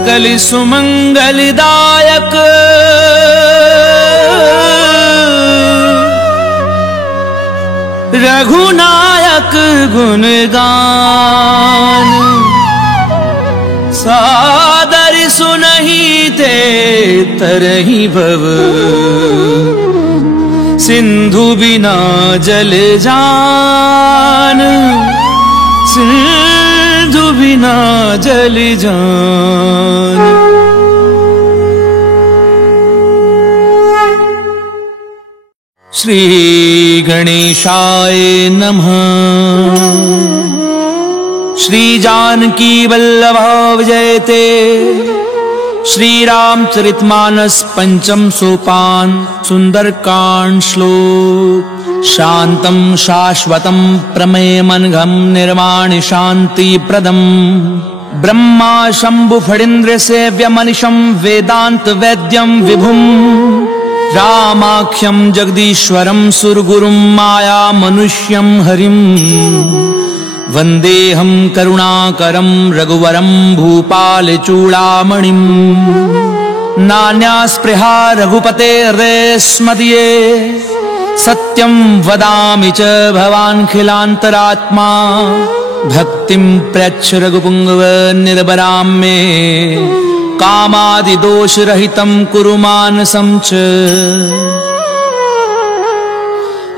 सकल सुमंगलदायक रघुनायक गुणगान सादर सुनहि ते तरहि भव सिंधु बिना जल जान सिंधु बिना जल जान। श्री गणेशाय नमः। श्री जानकी वल्लभ जयते। श्री रामचरितमानस पंचम सोपान सुंदरकांड श्लोक। शांतं शाश्वतं प्रमेयमनघं निर्वाण शांति प्रदम् ब्रह्मा शंभु फणीन्द्र सेव्यमनिशं वेदांत वैद्यं विभुम् रामाख्यं जगदीश्वरं सुरगुरुं माया मनुष्यं हरिं वन्देऽहं करुणाकरं रघुवरं भूपालचूडामणिं। नान्या स्पृहा रघुपतेर्स्मदीये सत्यं वदामि च भवान्खिलान्तरात्मा। भक्तिं प्रयच्छ रघुपुङ्गव निर्भरां मे कामादिदोषरहितं कुरु मानसं च।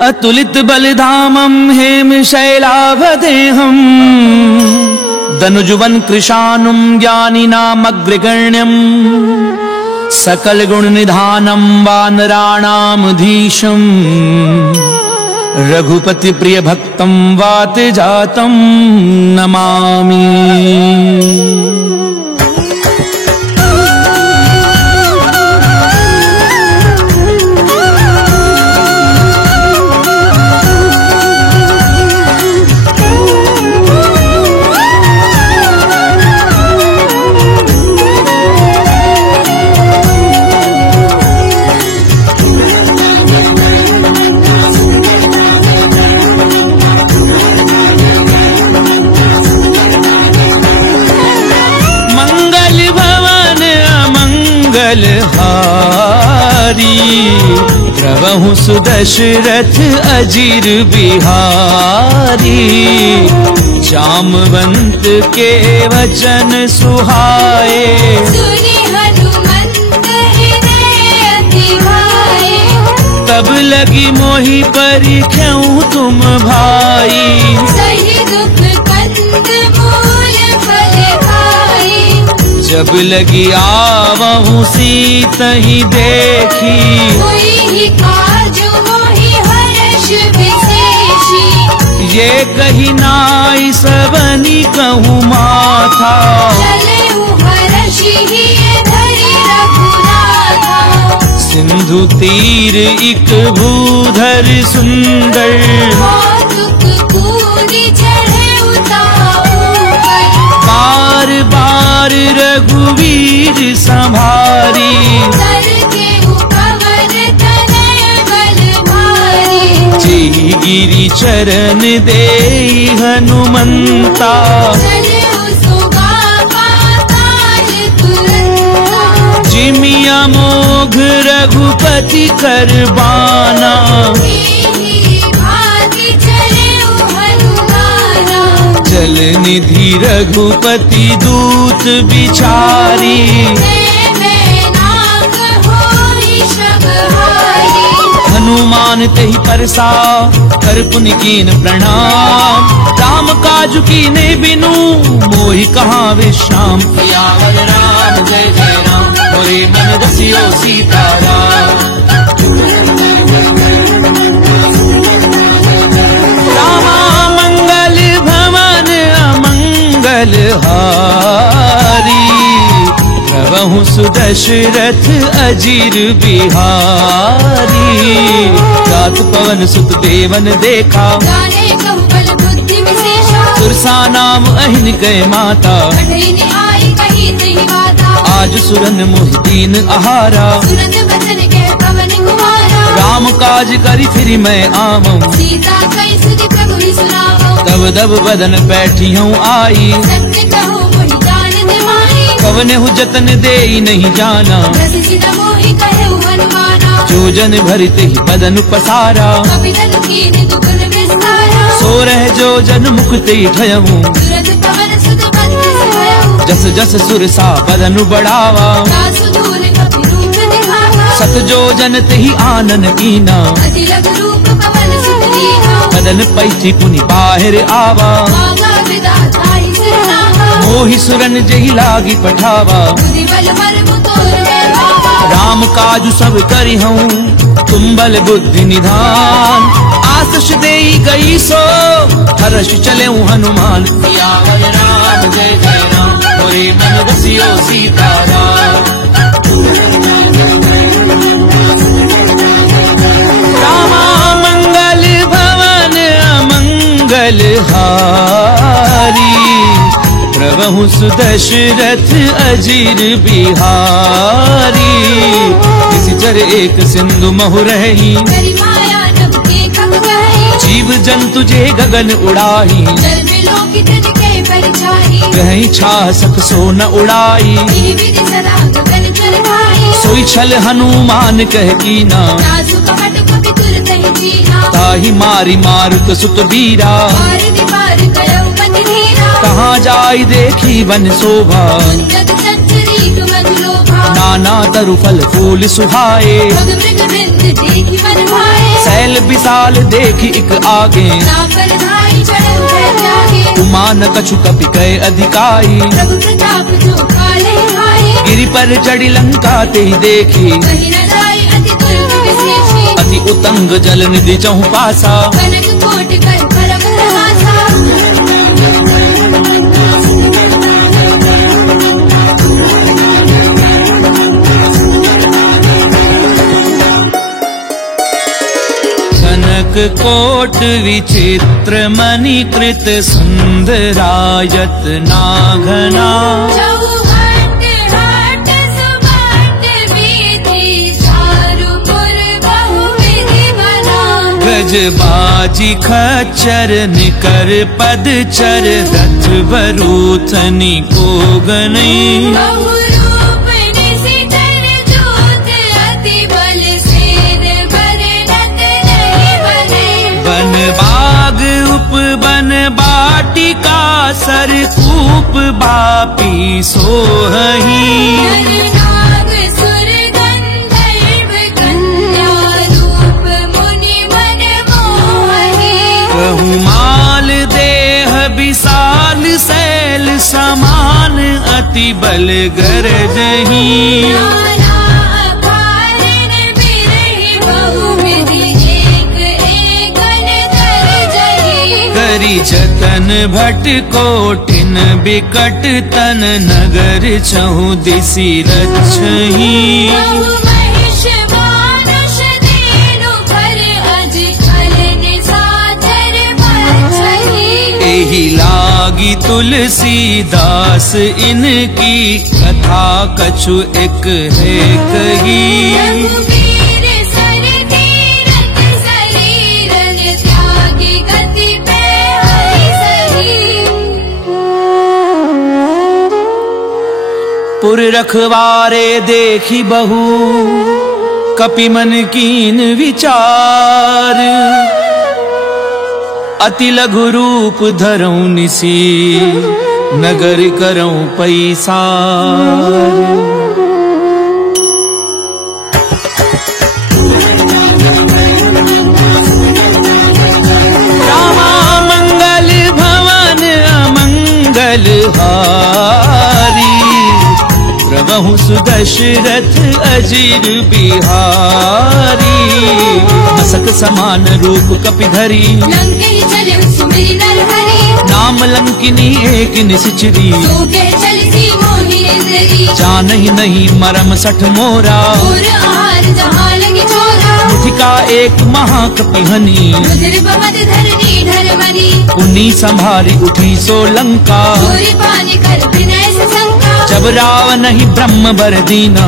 अतुलित बलिधामं हेमशैलावदेहं दनुजुवन कृशानुं ज्ञानिनामग्रगण्यं सकल गुण निधानं वानराणामधीशं रघुपति प्रिय भक्तं वात जातं नमामि। द्रवहु सुदशरथ अजीर बिहारी। जामवंत के वचन सुहाए सुनि हनुमंत हृदय अति भाए। तब लगी मोहि परिख्यऊ तुम भाई सही दुख कंद मूल फल खाई। जब लगी आवहु सीतहि देखी हुई काजु मोहि हर्ष विशेषी। ये कही नाई सबनी कहूँ माथा चलेहु हर्षि धरि रघुनाथा। सिंधु तीर इक भूधर सुंदर कौतुक कूदि चढ़े बार बार रघुवीर संभारी। जी गिरि चरण दे हनुमंता जिमिया मोघ रघुपति करबाना। जल निधि रघुपति दूत बिचारी। हनुमान तहि परसा कर पुनि कीन प्रणाम। राम काज कीने बिनु मोहि कहाँ विश्राम। सियावर राम जय जय राम मोरे मन बसियो सीताराम। रामा मंगल भवन अमंगल हारी। प्रभु सुदशरथ अजीर बिहारी। रात पवन सुत देवन देखा सुरसा नाम अहिन गए माता। आज सुरन मोहि दीन आहारा। राम काज करी फिर मैं आऊं तब दब बदन बैठी हूँ आई। कवने हु जतन दे नहीं जाना, जो जन भरते ही बदन पसारा, सो रह जो जन मुक्ति भयऊ, जस जस सुर सा बदन बढ़ावा, सत जो जन ते ही आनन कीना, बदन पैठी पुनि बाहर आवा, मोहि सुरन जही लागी पठावा, राम काजु सब करी हूँ तुम बल बुद्धि निधान, आशीष दे गई सो हर्ष चले हनुमान, सियावर राम जय जय राम, मोरे मन बसियो सीताराम। रामा मंगल भवन अमंगल हारी, प्रभु सुदशरथ अजीर बिहारी, इस जर एक सिंधु महु रही, जीव जंतु जे गगन उड़ाही, कहीं छासक सो न उड़ाई, सोई छल हनुमान कह कीना, ताही मारी मारुत सुत बीरा, कहाँ जाई देखी वन शोभा, नाना तरु फल फूल सुहाए, सैल विशाल देखी एक आगे, उमा न कछु कपि कय अधिकाई, गिरि पर चढ़ी लंका ते देखी, अति उतंग जल निधि चहु पासा, कोट विचित्र मणिकृत सुंदरायत नाघना, गजबाजी खच्चर निकर पदचर, रथ बरूथनी को गनई, बन बाग उपवन बाटिका, सरकूप बापी सोहही, बहुमाल देह विशाल शैल समान, अति बल गरजही, जतन भट कोटिन बिकट तन, नगर चहु दिशि रक्षही, एहि लागी तुलसीदास इनकी, कथा कछु एक है कही, पुर रखवारे देखी बहु, कपि मन कीन विचार, अति लघु रूप धरऊं निसी, नगर करऊं पैसार। रामा मंगल भवन अमंगल हारी, प्रभु सुदशरथ अजीर बिहारी, मसक समान रूप कपि धरी, नाम लंकिनी एक निश्चरी, जानहि नहीं मरम सठ मोरा, मुठिका एक महाकपि हनी, उन्हीं संभारी उठी सो लंका, जब रावण ही ब्रह्म बर दीना,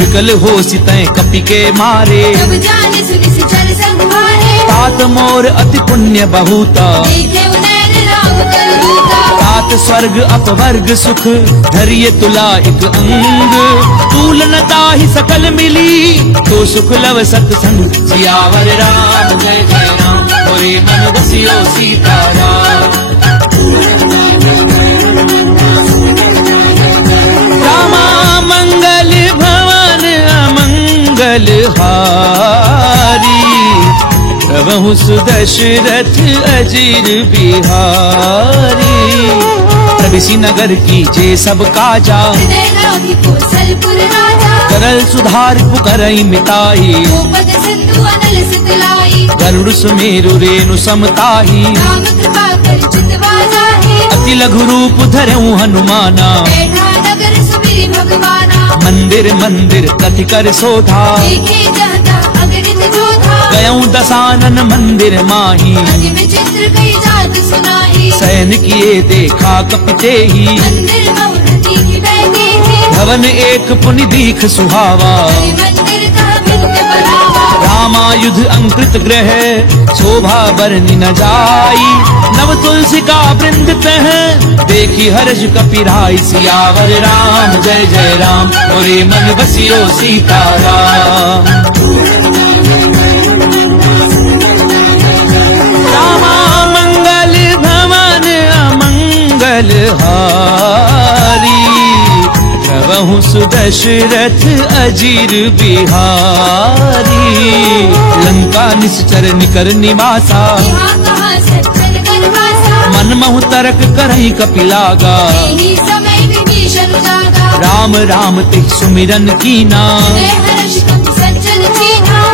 विकल हो सितय कपि के मारे, तात मोर अति पुण्य बहुता, तात सात स्वर्ग अपवर्ग सुख धरिए तुला एक अंग। तूलनता ही सकल मिली तो सुख लव सत्संग। सियावर राम जय जय राम मोरे मन बसियो सीताराम। रामा मंगल भवन अमंगल हारी। प्रभु सुदशरथ अजीर बिहारी। प्रविसी नगर की जे सब काजा करल सुधार पुकरई मिताई। गरुड़ सुमेरु रेणु समताही। अति लघु रूप धरऊ हनुमाना। मंदिर मंदिर कथि कर शोधा। गयऊ दसानन मंदिर माही। सैन किए देखा कपिते ही। भवन एक पुनि दीख सुहावा। रामायुध अंकृत ग्रह शोभा बरनि न जाई। नव तुलसी का वृंद तह देखी हर्ष कपिराई। सियावर राम जय जय राम मोरे मन बसियो सीताराम। रामा मंगल भवन अमंगल हारी। प्रभु सुदशरथ अजीर बिहारी। लंका निश्चर निकर निवासा। मन महु तर्क करहि कपिलागा। राम राम तिह सुमिरन कीना।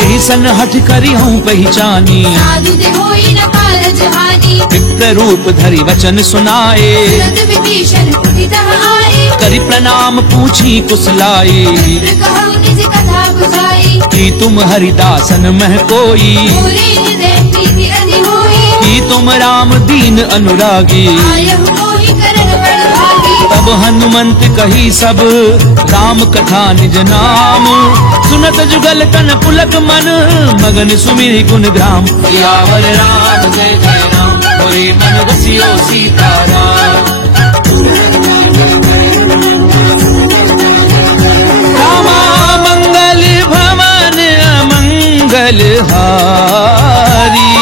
ऐसन हठ करी हूँ पहचानी। विप्र रूप धरि वचन सुनाए। करी प्रणाम पूछी कुशलाए। कि तुम हरिदासन मह कोई। कि तुम राम दीन अनुरागी। तब हनुमंत कही सब राम कथा निज नाम। सुनत जुगल तन पुलक मन मगन सुमिरि गुण ग्राम। सियावर राम जय जय राम मोरे मन बसियो सीताराम। रामा मंगल भवन अमंगल हारी।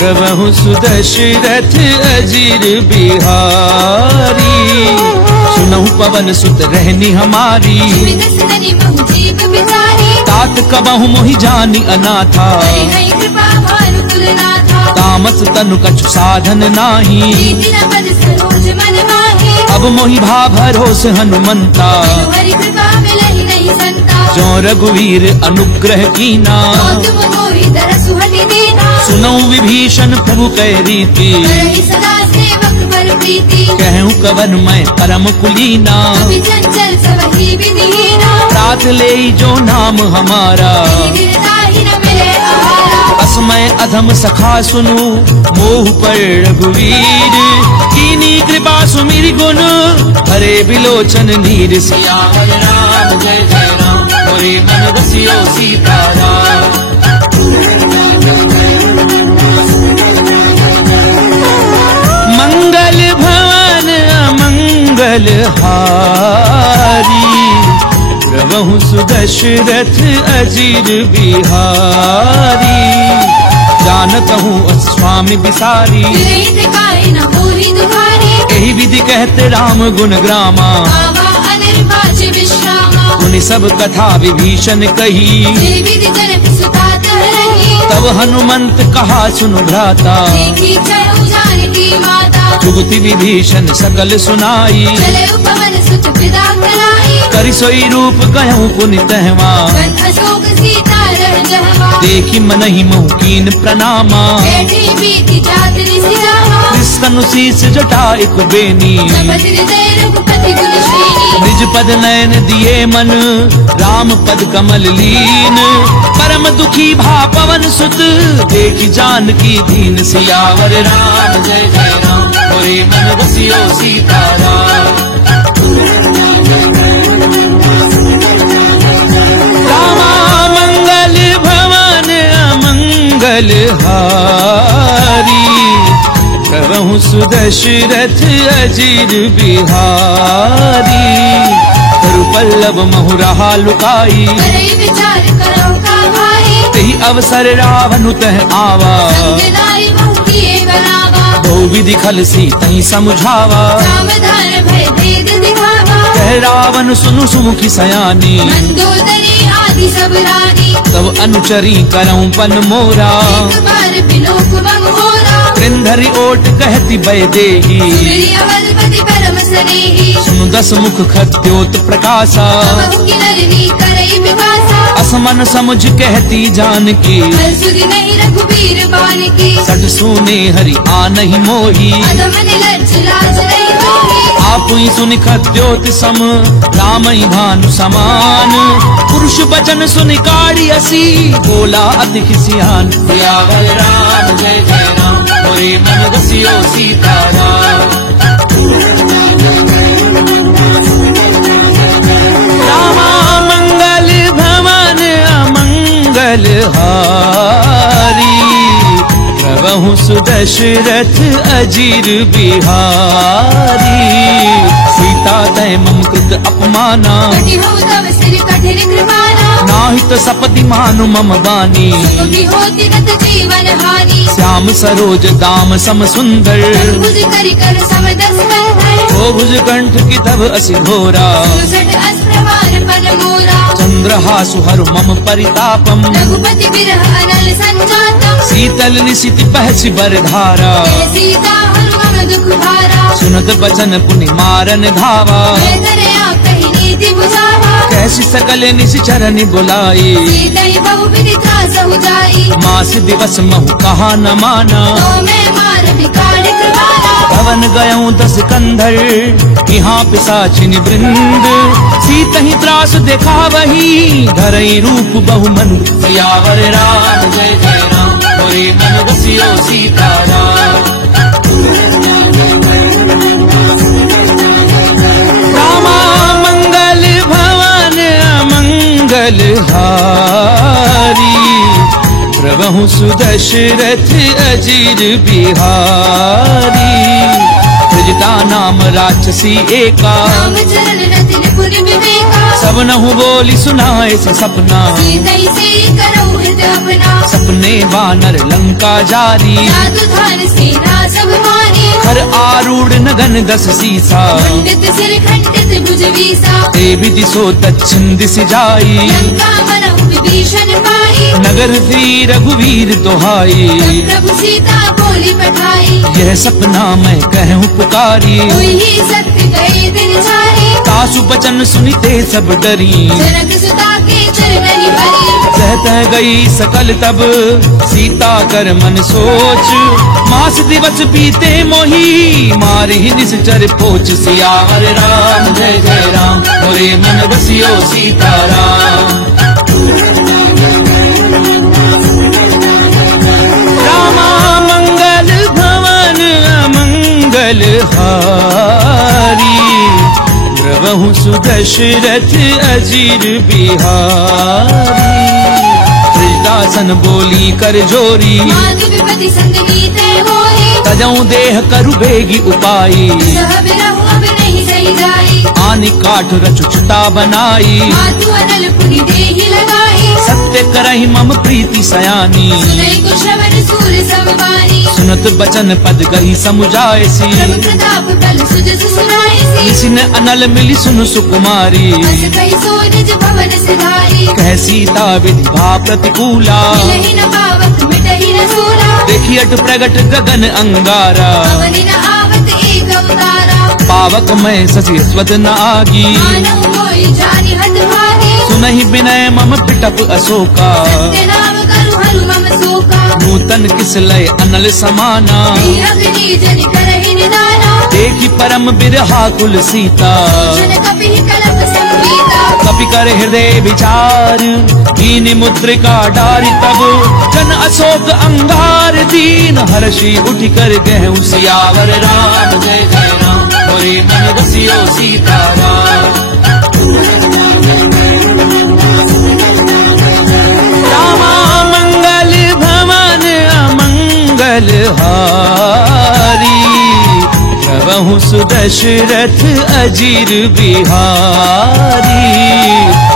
प्रभु सुदशरथ अजीर बिहारी। सुनहु पवन सुत रहनी हमारी। तात कबहु मोहि जानी अनाथा। तामस तनु कछु साधन नाही। अब मोहि भा भरोस हनुमंता। जो रघुवीर अनुग्रह कीना। सुनौ विभीषण प्रभु कह रीति। कहूँ कवन मैं परम कुलीना। तात ले जो नाम हमारा। असमय अधम सखा सुनु मोह पर रघुवीर। कीनी कृपा सुमिरि गुण हरे बिलोचन नीर। सियावर राम जय जय राम मोरे मन बसियो सीताराम। मंगल भवन अमंगल हारी। प्रभु सुदशरथ अजीर बिहारी। जानत हूँ स्वामी बिसारी। यही विधि कहते राम गुण ग्रामा। उन्हीं सब कथा विभीषण कही। तब हनुमंत कहा सुनु भ्राता। जुगति विभीषण सकल सुनाई। करि सोई रूप कहूँ पुनि तहवा। देखी मनहि मोह कीन प्रणामा। तनु शीस जटा एक बेनी। निज पद नयन दिए मन राम पद कमल लीन। परम दुखी भा पवन सुत देखी जानकी दीन। सियावर राम जय जय राम मोरे मन बसियो सीताराम। रामा मंगल भवन अमंगल हारी। प्रभु सुदशरथ अजीर बिहारी, करु पल्लव महु रहा लुकाई, करे विचार करो का भाई, तेहि अवसर रावण तह आवा, संग नारी बहु किए बनावा, बहु विधि खल सीतहि समझावा, सावधान भय भेद दिखावा, कह रावण सुनु सुमुखी सयानी, मंदोदरी आदि सब रानी, तब अनुचरी करऊं पन मोरा, एक बार बिलोक बंगोरा, कृंधरि ओट कहती बय देही, मेरी अवधपति परम स्नेही, सुनु दस मुख खद्योत प्रकाशा, बहु की नरनी करई विकासा, असमन समुझ कहती जानकी, हर सुधि नहीं रघुबीर बान की, सट सुने हरि आनहि मोही, अधम निलज्ज लाज नहीं होगी, आप ही सुनि खद्योत सम रामई भानु समान, पुरुष बचन सुनि काढ़ी असी, बोला अति खिसियान, सियावर राम जय जय राम, मोरे मन बसियो सीताराम। रामा मंगल भवन अमंगल हारी, प्रभु सुदशरथ अजीर बिहारी, सीता तय मम कृत अपमाना, कटि हो तव सिर कठिन कृपाना, नाहित सपति मानु मम बानी, सुखी होती गत जीवन हानि, श्याम सरोज दाम सम सुंदर, भुज करि कर समदस बंधर, ओ भुज कंठ की तब असि घोरा, सुसट अस्प्रवान पन मोरा, चंद्रहासु हरु मम परितापम, रघुपति बिरह अनल संजातम, शीतल निशिति पहसि बरधारा, जय सीता हनुमन दुख भारा, सुनत बचन पुनि मारन धावा, मैं करे आप कही नीति बुझावा, कैसी सकल निशिचरनि बुलाई, सीतई बहु विधि त्रास हो जाई, मास दिवस महु कहा न माना, तो मैं मार बिगाड़ कृपाला, भवन गयऊं दस कंधर, यहाँ पिशाचिनि वृंद, सीतहि त्रास देखा वही, धरई रूप बहु मन, सियावर राम जय जय राम, मोरे मन बसियो सीताराम। रामा मंगल भवन अमंगल हारी, प्रभु सुदशरथ अजीर बिहारी, त्रिजटा नाम राक्षसी एका, राम चरण रतिन पुर विवेका, सब नहु बोली सुनाए से सपना, सीतई से करो हित अपना, सपने वानर लंका जारी, जादू धान सेना सब मारी, हर आरूढ़ नगन दस सीसा, खंडित सिर खंडित भुज वीसा, ते विधि सो दक्षिण दिश जाई, लंका मनहु विभीषण पाई, नगर श्री रघुवीर दोहाई, तब प्रभु सीता बोली पठाई, यह सपना मैं कहूँ पुकारी, हुई ही सत्य गए दिन जारी, सासु बचन सुनिते सब डरी, जनक सुता के चरणनि भरी, सहतः गई सकल तब सीता कर मन सोच, मास दिवस बीते मोही, मार ही निश्चर पोच, सियावर राम जय जय राम, मोरे मन बसियो सीताराम। रामा मंगल भवन अमंगल हारी, प्रभु सुदशरथ अजीर बिहारी, त्रिजटासन बोली कर जोरी, माधु विपति संग नीते होई, तजऊं देह करु बेगी उपाई, सह बिरहु अब नहीं सही जाई, आनि काठ रचुचता बनाई, मातु अनल पुनि देहि लगाई, सत्य करहि मम प्रीति सयानी, सुनई को श्रवण सूर सब बानी, सुनत बचन पद गही समुझायसी, प्रभु प्रताप बल सुजस सुनाईसी, किसिन अनल मिली सुनु सुकुमारी, बस कही सो निज भवन सिधारी, कह सीता विधि भा प्रतिकूला, मिलहि न पावक मिटहि न सूला, देखी अट प्रगट गगन अंगारा, पवनि न आवत एक अवतारा, पावक मैं ससी स्वद न आगी, मानव मोहि जानि हत भागी, सुनहि विनय मम पिटप अशोका, सत्य नाम करु हरु मम शोका, नूतन किस लय अनल समाना, नहीं अग्नि जनि करहि निदाना, देखी परम बिरहा कुल सीता, जन कपिहि कलप संगीता, कपि कर हृदय विचार, दीन मुद्रिका डारी तब, जन अशोक अंगार दीन, हर्षि उठ कर गहु सियावर राम जय जय राम, मोरे मन बसियो सीताराम। रामा मंगल भवन अमंगल हारी, दशरथ अजीर बिहारी।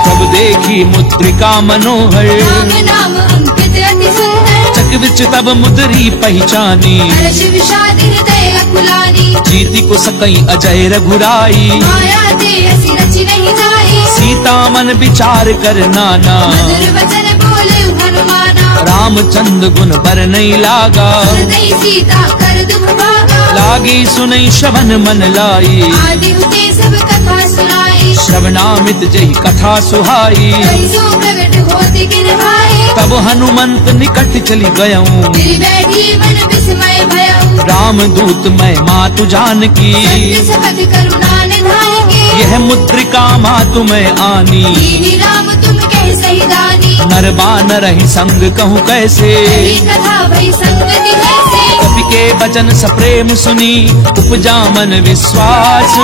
तब देखी मुद्रिका मनोहर, राम नाम अंकित अति सुंदर। चक विच तब मुद्री पहचानी, हर्ष विषाद हृदय अकुलानी। जीति को सकई अजय रघुराई, माया ते हसी रचि नहीं जाई। सीता मन विचार कर नाना, मधुर वचन बोले हनुमाना। रामचंद्र गुण बर नहीं लागा, हृदय सीता कर दुख भागा। लागी सुनई श्रवण मन लाई, आदि हुते सब कथा सुनाई। श्रवणामित जही कथा सुहाई। कहि सो प्रगट होति किन भाई। तब हनुमंत निकट चली गयऊं, गिर बैठी मन विस्मय भयऊ। राम दूत मैं मातु जानकी, सत्य सपथ करुणा निधान की। यह मुद्रिका मातु मैं आनी। दीनी राम तुम कह सही दानी। नर बानर ही संग कहूँ कैसे, यही कथा भई संगति कैसे। कपि के वचन सप्रेम सुनी, उपजा मन विश्वास।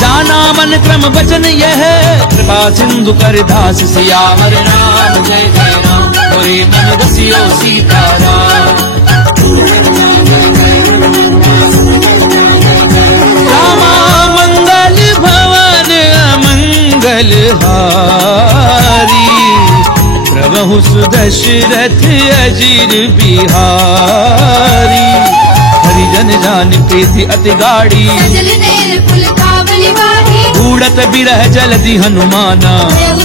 जाना मन क्रम वचन यह, कृपा सिंधु कर दास। सियावर राम जय जय राम, मोरे मन रसियो सीताराम। रामा मंगल भवन अमंगल हारी, प्रभु सुदशरथ अजीर बिहारी। हरिजन जान प्रीति अति गाड़ी, सजल नेर पुल कावली बाही। उड़त बिरह जलधि हनुमाना,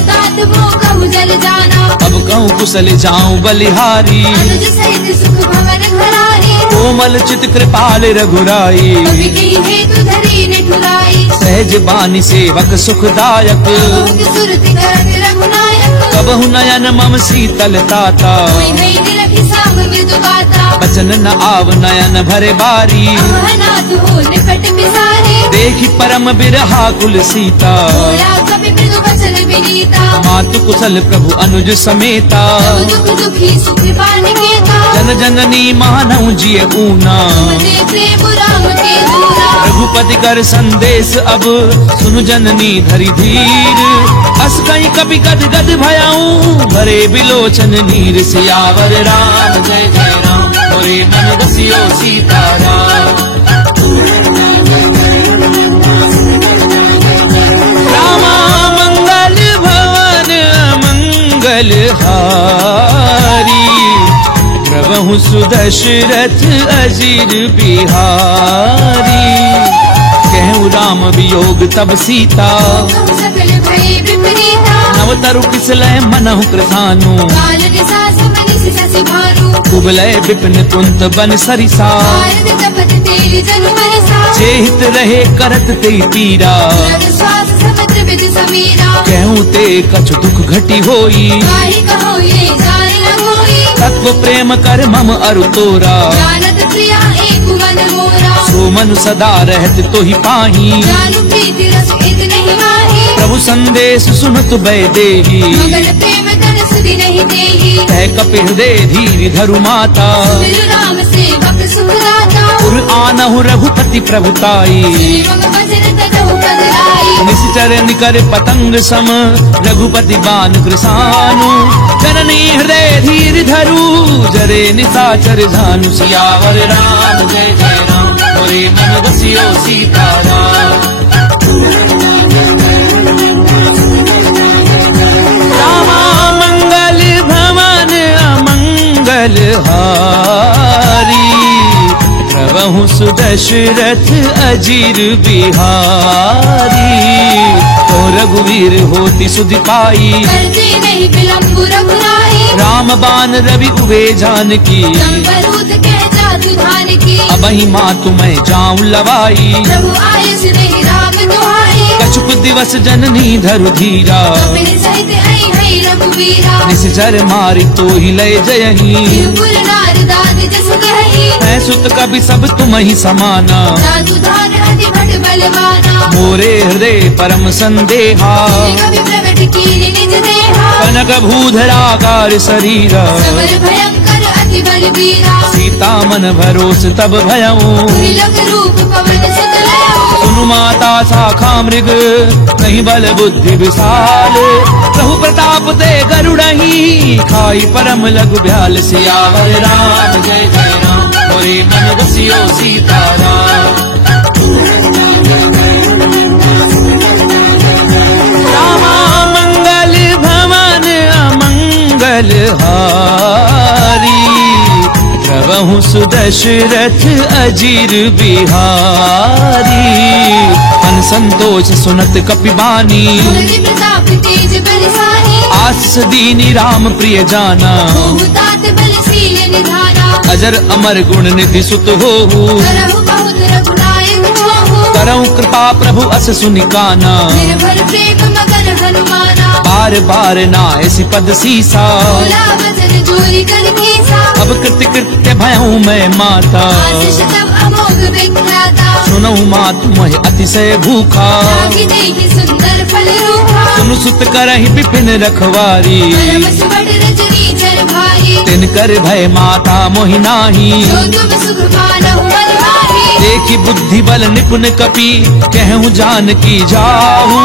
तात वो कहु जल जाना। अब कहूँ कुशल जाऊं बलिहारी। अनुज सहित सुख भवन घरारी। कोमल चित कृपाल रघुराई, कवि कही हेतु धरी निठुराई। सहज बानी सेवक सुखदायक। बहुत सुरति करत रघुनायक। कबहु नयन मम शीतल ताता, कोई नहीं निरखि साम मृदु गाता। बचन न आव नयन भरे बारी। अवहनाथ हो निकट बिसारी। देखी परम बिरहा कुल सीता, बोला कवि मृदु वचन विनीता। मातु कुशल प्रभु अनुज समेता। दुख दुखी सुख पानिकेता। जन जननी मानव जिय ऊना, तुम प्रेम राम के दूरा। रघुपति कर संदेश अब, सुनु जननी धरि धीर। अस कहीं कभी गद गद भयाऊं, भरे बिलोचन नीर। सियावर राम जय जय राम, मोरे मन रसियो सीताराम। रामा मंगल भवन मंगल हारी, प्रभु सुदशरथ अजीर बिहारी। कहूँ राम वियोग तब सीता, तुम सकल भय विपरीता। नवतरु किसलय मनहु कृतानु। काल निसा समनिस ससि भानु। कुबलय विपिन कुंत बन सरिसा, भारत तपत तेल जन बरसा। चेहित रहे करत ते पीरा। जग श्वास समुद्र विद समीरा। कहूँ ते कछु दुख घटी होई, काहि कहो ये जान न कोई। तत्व प्रेम कर मम अरु तोरा। जानत प्रिया एक मन मोरा। सो मनु सदा रहत तो ही पाही, जानू प्रीति रस एक नहीं माही। प्रभु संदेश सुनत बै देही। मगर प्रेम धन सुधि नहीं देही। कह कपिल दे धीर धरु माता, सुमिर राम सेवक सुखदाता। पुर आनहु रघुपति प्रभुताई। श्री मग वचन तजहु कदलाई। निश्चर निकर पतंग सम, रघुपति बान कृसानु। जननी हृदय धीर धरु, जरे निशाचर झानु। सियावर राम जय जय राम, मोरे मन रसियो सीताराम। रामा मंगल भवन अमंगल हारी, प्रभु सुदशरथ अजीर बिहारी। तो रघुवीर होती सुधि पाई, करते नहीं विलंब रघुराई। राम बान रवि उबे जानकी। संबरूद कह जातु धान की। अबहि मातु मैं जाऊं लवाई, प्रभु आयुष नहीं राम दुहाई। कछुक दिवस जननी धरु धीरा। कपिल सहित आई हई रघुवीरा। निश्चर मारी तो ही लय जयही, तिरुपुर नारदाद जस कही। मैं सुत कभी सब तुम ही समाना। जातु धान अति भट बलवाना। मोरे हृदय परम संदेहा, कवि प्रगट कीन निज देहा। कनक भूधराकार शरीरा। समर भयंकर अति बलवीरा। सीता मन भरोस तब भयऊं, त्रिलोक रूप पवन सुत लयऊ। सुनु माता शाखा मृग, नहीं बल बुद्धि विशाल। प्रभु प्रताप ते गरुड़ही, खाई परम लघु ब्याल। सियावर राम जय जय राम, मोरे मन रसियो सीताराम। बलहारी, प्रभु सुदशरथ अजीर बिहारी। मन संतोष सुनत कपिबानी, मुरली प्रताप तेज बलशाही। आशीष दीनी राम प्रिय जाना, तात बलशील निधाना। अजर अमर गुण निधि सुत होहु, करहु बहुत रघुनायक होहु। करऊं कृपा प्रभु अस सुनिकाना। निर्भर प्रेम मगन हनुमाना। बार बार नायसि पद सीसा, बोला वचन जोरी कर कीसा। अब कृत्य कृत्य भयऊं मैं माता। आशीष तब अमोघ विख्याता। सुनऊं मात मोहि अतिशय भूखा, लागी देखी सुंदर फल रूपा। सुनु सुत करहि विपिन रखवारी। परम सुबह रजनी चर भारी। तिनकर भय माता मोहि नाही, जो तुम सुख पालहु मन माही। देखी बुद्धि बल निपुण कपि, कहूँ जानकी जाहू।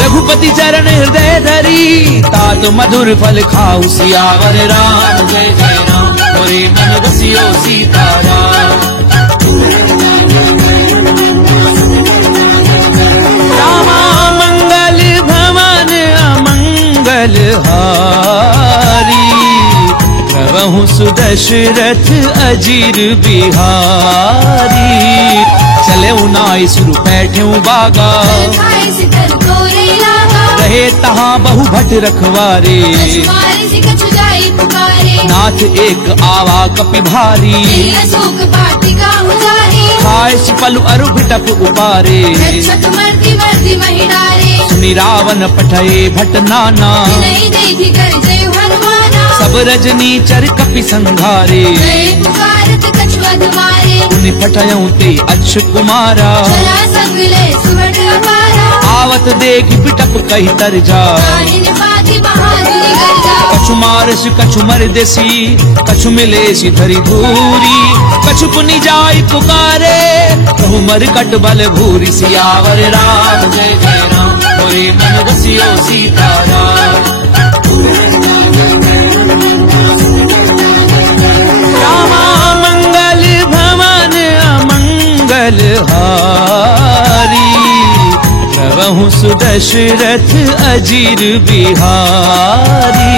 रघुपति चरण हृदय धरी, तात मधुर फल खाऊ। सियावर राम जय जय राम, मोरे मन रसियो सीताराम। रामा मंगल भवन अमंगल हारी, प्रभु सुदशरथ अजीर बिहारी। चले नाई सुरु बैठे बागा, खाए सितर तोरे लागा। रहे तहाँ बहु भट रखवारे। कछुआरे से कछु जाए पुकारे। नाथ एक आवा कपि भारी, तेरी अशोक वाटिका उजारी। खाए पलु अरु बिटप उपारे। रक्षक मर्दी वर्दी महिडारे। सुनि रावण पठये भट नाना, नहीं देखी कर जय हनुमाना। सब रजनी चर कपि संघारे। गए पुकारत कछु अधमारे। उनि पठयऊं ते अच्छ कुमारा, चला संगले सुवर्ण अपारा। आवत देख बिटप कही तर जा। काहिन बाधी महाधुनि गर्जा। कछु मारस कछु मर देसी, कछु मिलेसी धरी दूरी। कछु पुनि जाय पुकारे, कहु मर कट बल भूरी। सियावर राम जय जय राम, मोरे मन रसियो सीताराम। रामा मंगल भवन अमंगल हारी, प्रभु सुदशरथ अजीर बिहारी।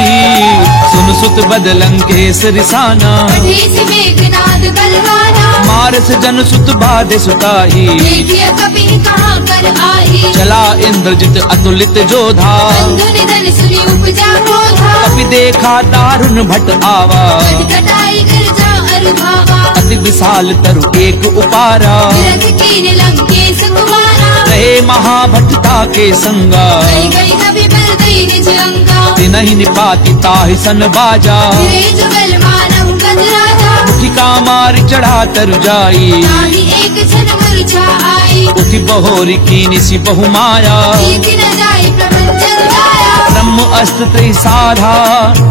सुन सुत बदलंकेश रिसाना, बढ़ेसी मेघनाद बलवाना। मारस जन सुत बाधे सुताही। देखिए कभी कहाँ कर आई। चला इंद्रजित अतुलित जोधा, बंधु निधन सुनी उपजा क्रोधा। कपि देखा दारुण भट आवा। कटाई कर जा अरुभावा। अति विशाल तरु एक उपारा, विरथ कीन लंकेश कुमारा। रहे महाभटता के संगा। गई गई कभी बल गई निज अंगा। तिनहि निपाति ताहि सन बाजा। रे जुगल मानव गद राजा। मुखिका मार चढ़ा तर जाई, ताहि एक क्षण मूर्छा आई। उठि बहोरी कीनिसि बहु माया। जीत न जाए प्रपंचन गाया। ब्रह्म अस्त्र त्रि साधा,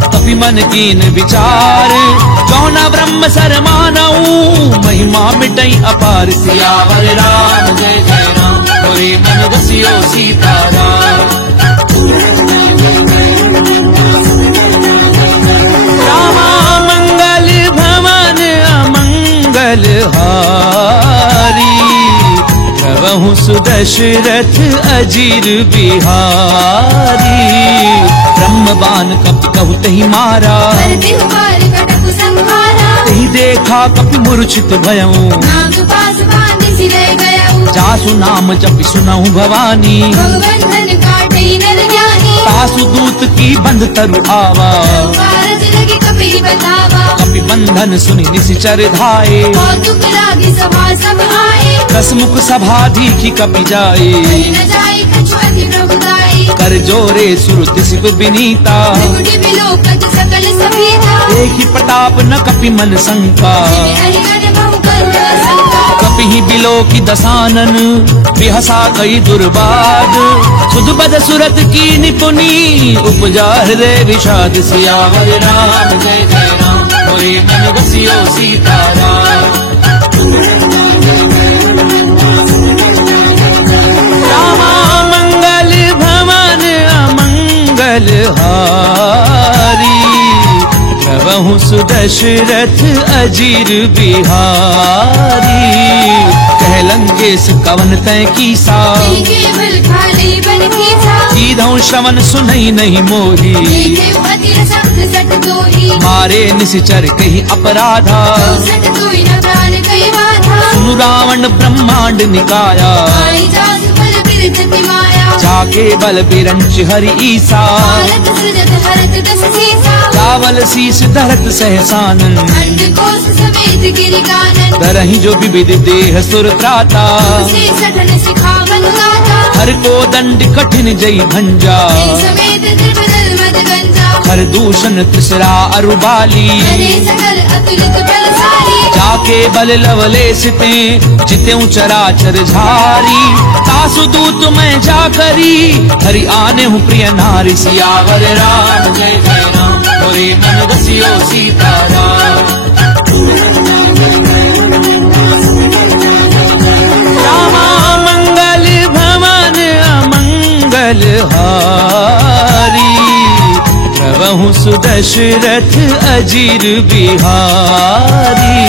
कपि मन कीन विचार। जौना ब्रह्म सर मानऊ, महिमा मिटई अपार। सियावर राम जय जय राम, मोरे मन रसियो सीताराम। रामा मंगल भवन अमंगल हारी, प्रभु सुदशरथ अजीर बिहारी। ब्रह्मबान कपि कहु तहि मारा, करते हुबार कटक संहारा। तहि देखा कपि मूर्छित भयऊं। नाग पास बांधि सिरे गयऊ। जासु नाम जपि सुनहु भवानी, भगवंधन काटई नर ज्ञानी। तासु दूत की बंध तरु आवा। कारज लगे कपि बतावा। कपि बंधन सुनि निशिचर धाये। कौतुक लागी सभा सब आए। दसमुख सभा दीखी कपि जाए। कहीं न जाए कछु अति प्रभुताई। कर जोरे सुर दिसिक विनीता, त्रिकुटी बिलोकत सकल सभीता। देखी प्रताप न कपि मन शंका। हरिहर बहु करुण संका। कपि बिलो की दसानन, बिहसा कई दुर्बाद। सुध बद सुरत की निपुनी, उपजा हृदय विषाद। सियावर राम जय जय राम, मोरे मन रसियो सीताराम। रामा मंगल भवन अमंगल हारी, प्रभु सुदशरथ अजीर बिहारी। कह लंकेश कवन तै कीसा, केवल खाली बन कीसा। सीधौ श्रवण सुनई नहीं मोही। देखे अति रसक्त 61 तो ही मारे निश्चर कही अपराधा 64 तो ही न प्राण कई बाधा सुनु रावण ब्रह्मांड निकाया आई जासु बल बिरजति माया जाके बल बिरंच हरि ईसा भारत सृजत हरत दस सीसा चावल शीस धरत सहसानन खंड कोस समेत गिरि कानन दरहि जो विविध देह सुर त्राता से सठन सिखावन गाथा हर को दंड कठिन जय भंजा समेत त्रिपदल मद गंजा हर दूषण त्रिसरा अरुबाली हरे सकल अतुलित बलशाली जाके बल लवले सिते जित्यों चराचर झारी तासु दूत मैं जा करी हरि आने हूँ प्रिय नारी सियावर राम जय जय राम मोरे मन बसियो सीताराम रामा मंगल भवन अमंगल हारी प्रभु सुदशरथ अजीर बिहारी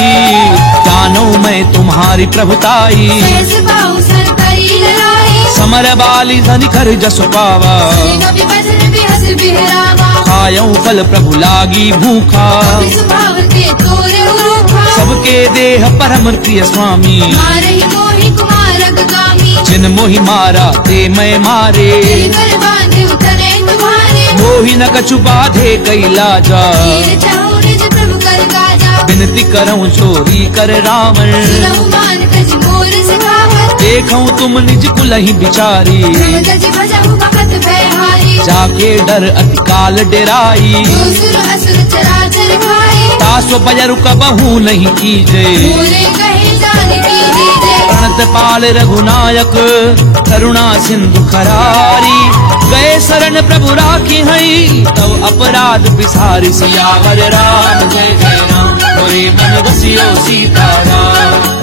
जानो मैं तुम्हारी प्रभुताई सहस बाहु सर करी लड़ाई समर बाली धनि कर जस पावा कवि बचन बिहस बिहरावा खायऊ फल प्रभु लागी भूखा कवि स्वभाव के तोरे उरूखा सबके देह परम प्रिय स्वामी मारहि मोहि कुमारक गामी जिन मोहि मारा ते मैं मारे तेरे कर बांधे उतरे तुम्हारे मोहि न कछु बाधे कैलाजा तीर चाहु निज प्रभु कर काजा विनती करऊं चोरी कर रावण सुनहु मान कज मोर सिखावत देखऊं तुम निज कुलहि बिचारी प्रभु कज भजहु भगत भयहारी जाके डर अति काल डेराई जो सुर असुर चराचर खाए तासो बजरु कबहू नहीं कीजे मोरे कहे जान की दीजे प्रणत पाल रघुनायक करुणा सिंधु खरारी गए शरण प्रभु राखी हई तब अपराध बिसारी सियावर राम जय जय राम मोरे मन बसियो सीताराम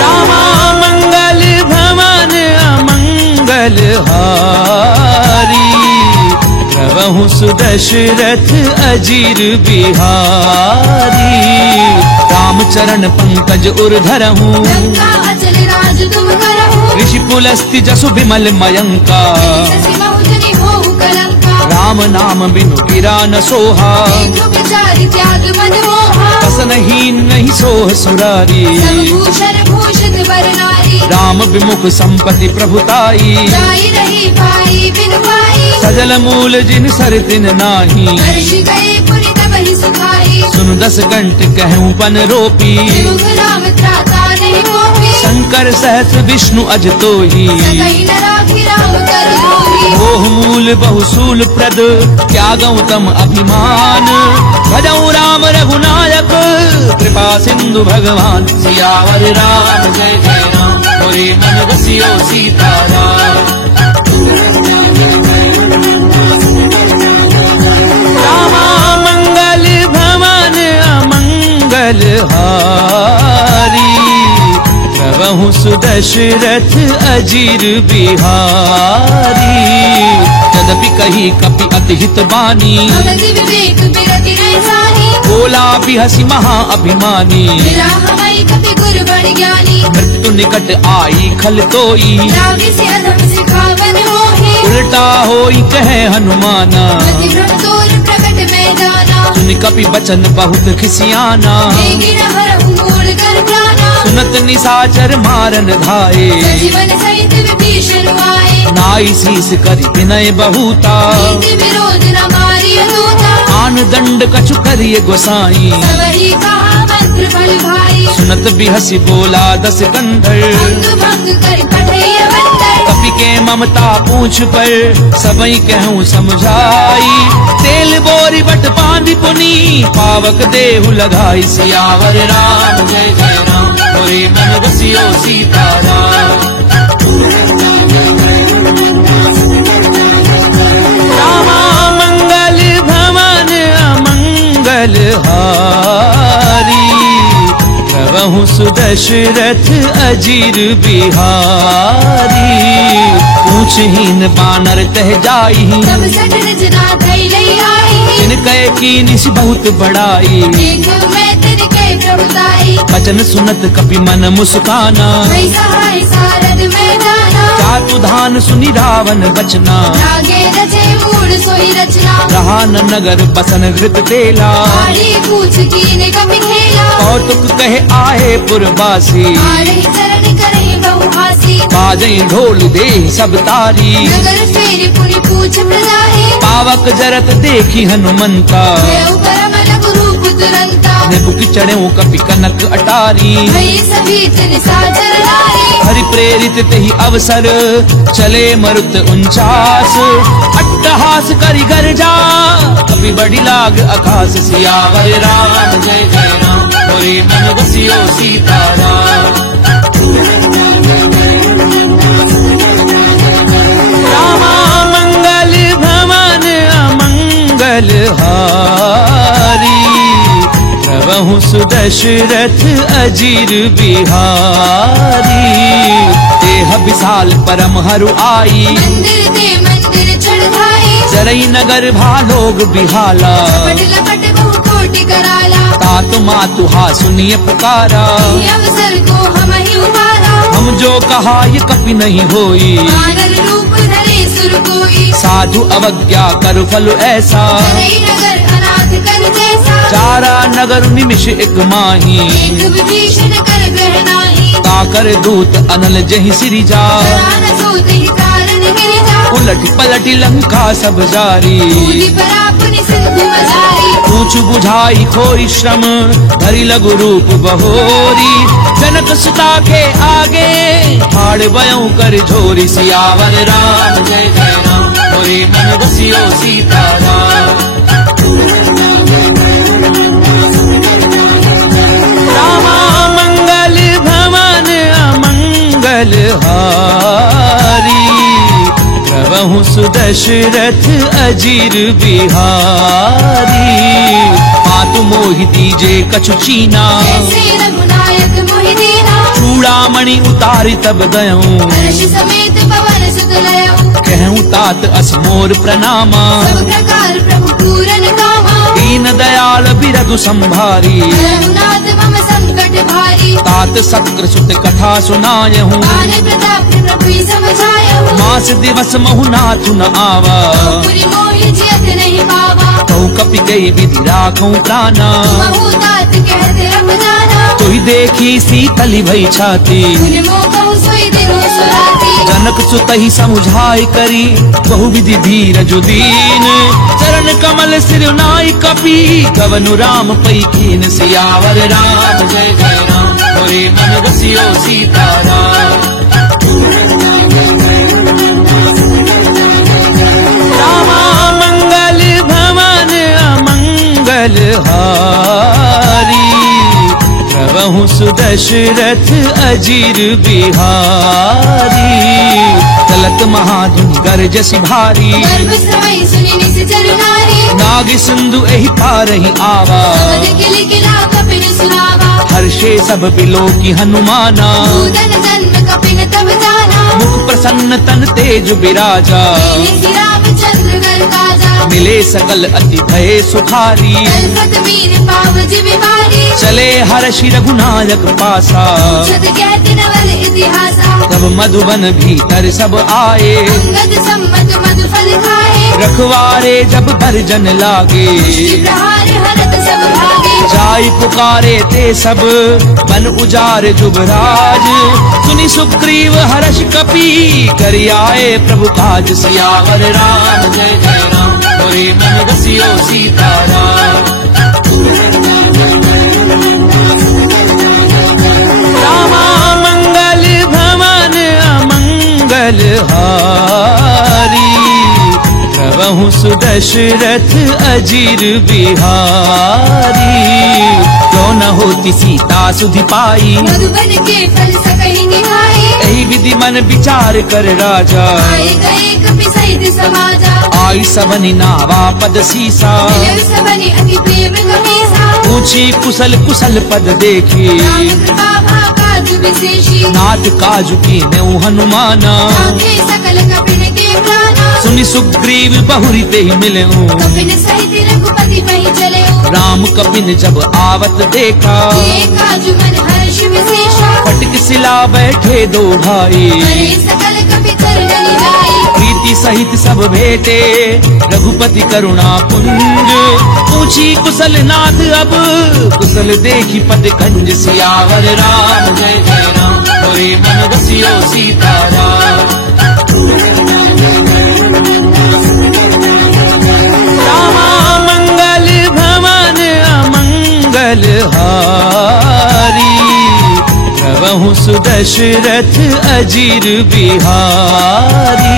रामा मंगल भवन अमंगल हारी प्रभु सुदशरथ अजीर बिहारी राम चरण पंकज उर्धरहूँ लंका अचल राज तुम करहु ऋषि पुलस्ति जसु विमल मयंका शशि बहुजनि होहु कलंका राम नाम बिनु गिरा न सोहा देखो बिचारी त्याग मन मोहा बसनहीन नहीं सोह सुरारी सब भूषण भूषित वर नारी राम विमुख संपत्ति प्रभुताई जाई रही पाई बिन पाई सजल मूल जिन सर दिन नाही हर्ष गए पुनि तबहि सुखाई सुन 10 घंट कहूँ पन रोपी मुख राम त्राता नहीं कोपी शंकर सहस्र विष्णु अज तो ही सतई न राखी राम कर जोही मोह मूल बहुसूल प्रद त्यागऊ तम अभिमान भजऊ राम रघुनायक कृपा सिंधु भगवान सियावर राम जय जय राम मोरे मन बसियो सीताराम रामा मंगल भवन अमंगल हारी प्रभु सुदशरथ अजीर बिहारी यद्यपि कही कपि अति हित बानी भगति विवेक बिरति नहीं सानी बोला बिहसी महा अभिमानी मिला हमारी कपि गुरु बड़ ज्ञानी मृत्यु निकट आई खल तोई रावि से अधम सिखावन मोहे उल्टा होई कहे हनुमाना मति भ्रम तोर प्रकट में जाना सुन कपि बचन बहुत खिसियाना देगी न हरहु मूल कर प्राणा सुनत निसाचर मारन धाये सजीवन सहित विभीषण आए नाई शीस करि विनय बहुता नीति विरोध न मारिय दूता आन दंड कछु करिय गोसाई सबहि कहा मंत्र फल भाई सुनत बिहसी बोला 10 कंधर अंग भंग कर पठैय बंदर कपि के ममता पूछ पर सबई कहूँ समझाई तेल बोरी बट बांधि पुनी पावक देहु लगाई सियावर राम जय जय राम मोरे मन बसियो सीताराम रामा मंगल भवन अमंगल हारी प्रभु सुदशरथ अजीर बिहारी पूछहीन बानर तह जाई सब सठन जना धई लई आई जिन कहे की निस बहुत बड़ाई देखो मैं तिनके प्रभुताई वचन सुनत कपि मन मुस्काना भई सहाय सारद में जाना जातु धान सुनि रावण बचना, लागे रचे मूड सोई रचना, रहा न नगर बसन घृत तेला, आड़ी पूछ कीने कभी खेला, कौतुक कहे आए पुरवासी, आरे चरण करे बहुहासी, बाजई ढोल दे सब तारी, नगर फेरी पुनि पूछ प्रजाहि, पावक जरत देखी हनुमंता, देव परम लघु रूप तुरंता, निबुक चढ़ऊ कपि कनक अटारी, भई सभी तिन साचर नारी, हरि प्रेरित तहि अवसर चले मरुत 49, अट्टहास करि गर्जा कपि बड़ी लाग आकाश, सियावर राम जय जय राम, मोरे मन बसियो सीताराम। रामा मंगल भवन अमंगल हारी, प्रभु सुदशरथ अजीर बिहारी, देह विशाल परम हरु आई, मंदिर ते मंदिर चढ़ाई, जरई नगर भालोग बिहाला, लपट लपट बहु कोटि कराला, तात मातु हा सुनिए पुकारा, ये अवसर को हम ही उबारा, हम जो कहा ये कपि नहीं होई, वानर रूप धरे सुर कोई, साधु अवज्ञा कर फल ऐसा, जरई नगर अनाथ कर जैसा, चारा नगर निमिष एक माही, एक विभीषण कर ग्रह नाही, काकर दूत अनल जहि सिरिजा, प्राण सोते ही कारण गिरिजा, उलट पलट लंका सब जारी, कूदी परापुनि सिंधु मझारी, पूछ बुझाई खोई श्रम धरि लघु रूप बहोरी, जनक सुता के आगे हाड़ बयऊ कर झोरी, सियावर राम जय जय राम, मोरे मन बसियो सीताराम। रामा मंगल भवन अमंगल हारी, प्रभु सुदशरथ अजीर बिहारी, मातु मोहि दीजे कछु चीना, जैसे रघुनायक मोहि दीना, चूड़ामणि उतारि तब गयऊं, हर्ष समेत पवन सुत लयऊं, कहूँ तात असमोर प्रणामा, सब प्रकार प्रभु पूरन कामा, दीन दयाल बिरधु संभारी, रघुनाथ मम संकट भारी, तात सक्र सुत कथा सुनायहूँ, आन प्रताप प्रभु समझायहूँ, मास दिवस महु नाथु न आवा, पुरि मोहि जियत नहीं पावा, कहु कपि कई विधि राखूं प्राणा, महु तात कहत रम जाना, तोहि देखी सीतली भई छाती, पुनि मोह कहु सोई दिनो सुराती, जनक सुतहि समुझाई करी बहु विधि धीरज दीन, चरण कमल सिर नाई कपि कवनु राम पई कीन, सियावर राम जय जय राम, मोरे मन बसियो सीताराम। रामा मंगल भवन अमंगल हारी, प्रभु सुदशरथ अजीर बिहारी, चलत महाधुन गरजसि भारी, गर्भ समय सुनि निश्चर नारी, नाग सिंधु एहि पारहि आवा, समध किलि किला कपिन सुनावा, हर्षे सब बिलो की हनुमाना, पूजन जन्म कपिन तब जाना, मुख प्रसन्न तन तेज बिराजा, मिले श्री रामचंद्र घर काजा, मिले सकल अति भय सुखारी, कल्पत मीर पाव जिबिमारी, चले हर्षि रघुनायक पासा, छत कहत नवल इतिहासा, तब मधुबन भीतर सब आए, अंगद सम्मत मधु फल खाए, रखवारे जब भरजन लागे, पुष्टि प्रहार हरत सब भागे, जाई पुकारे ते सब बन उजार जुबराज, सुनि सुग्रीव हर्ष कपि करि आए प्रभु काज, सियावर राम जय जय राम, मोरे मन बसियो सीताराम। रामा मंगल भवन अमंगल हारी, प्रभु सुदशरथ अजीर बिहारी, क्यों न होती सीता सुधि पाई, मधुबन के फल सकहि निभाए, यही विधि मन विचार कर राजा, आए गए कपि सहित समाजा, आई सबनि नावा पद सीसा, मिले सबनि अति प्रेम कपीसा, पूछी कुशल कुशल पद देखी, राम कृपा भाकाजु विशेषी, नाथ काजु की नेउ हनुमाना, आंखे सकल कपिन के प्राणा, सुनि सुग्रीव बहुरी ते मिलेऊ, कपिन सहित रघुपति पहि चलेऊ, राम कपिन जब आवत देखा, ये काजु मन हर्ष विशेषा, फटक सिला बैठे दो भाई, करे सकल कपि सहित सब भेटे रघुपति करुणा पुंज। पूछी कुशल नाथ अब कुशल देखी पद कंज। सियावर राम जय जय राम मोरे मन बसियो सीताराम। रामा मंगल भवन अमंगल हारी। प्रभु सुदशरथ अजीर बिहारी।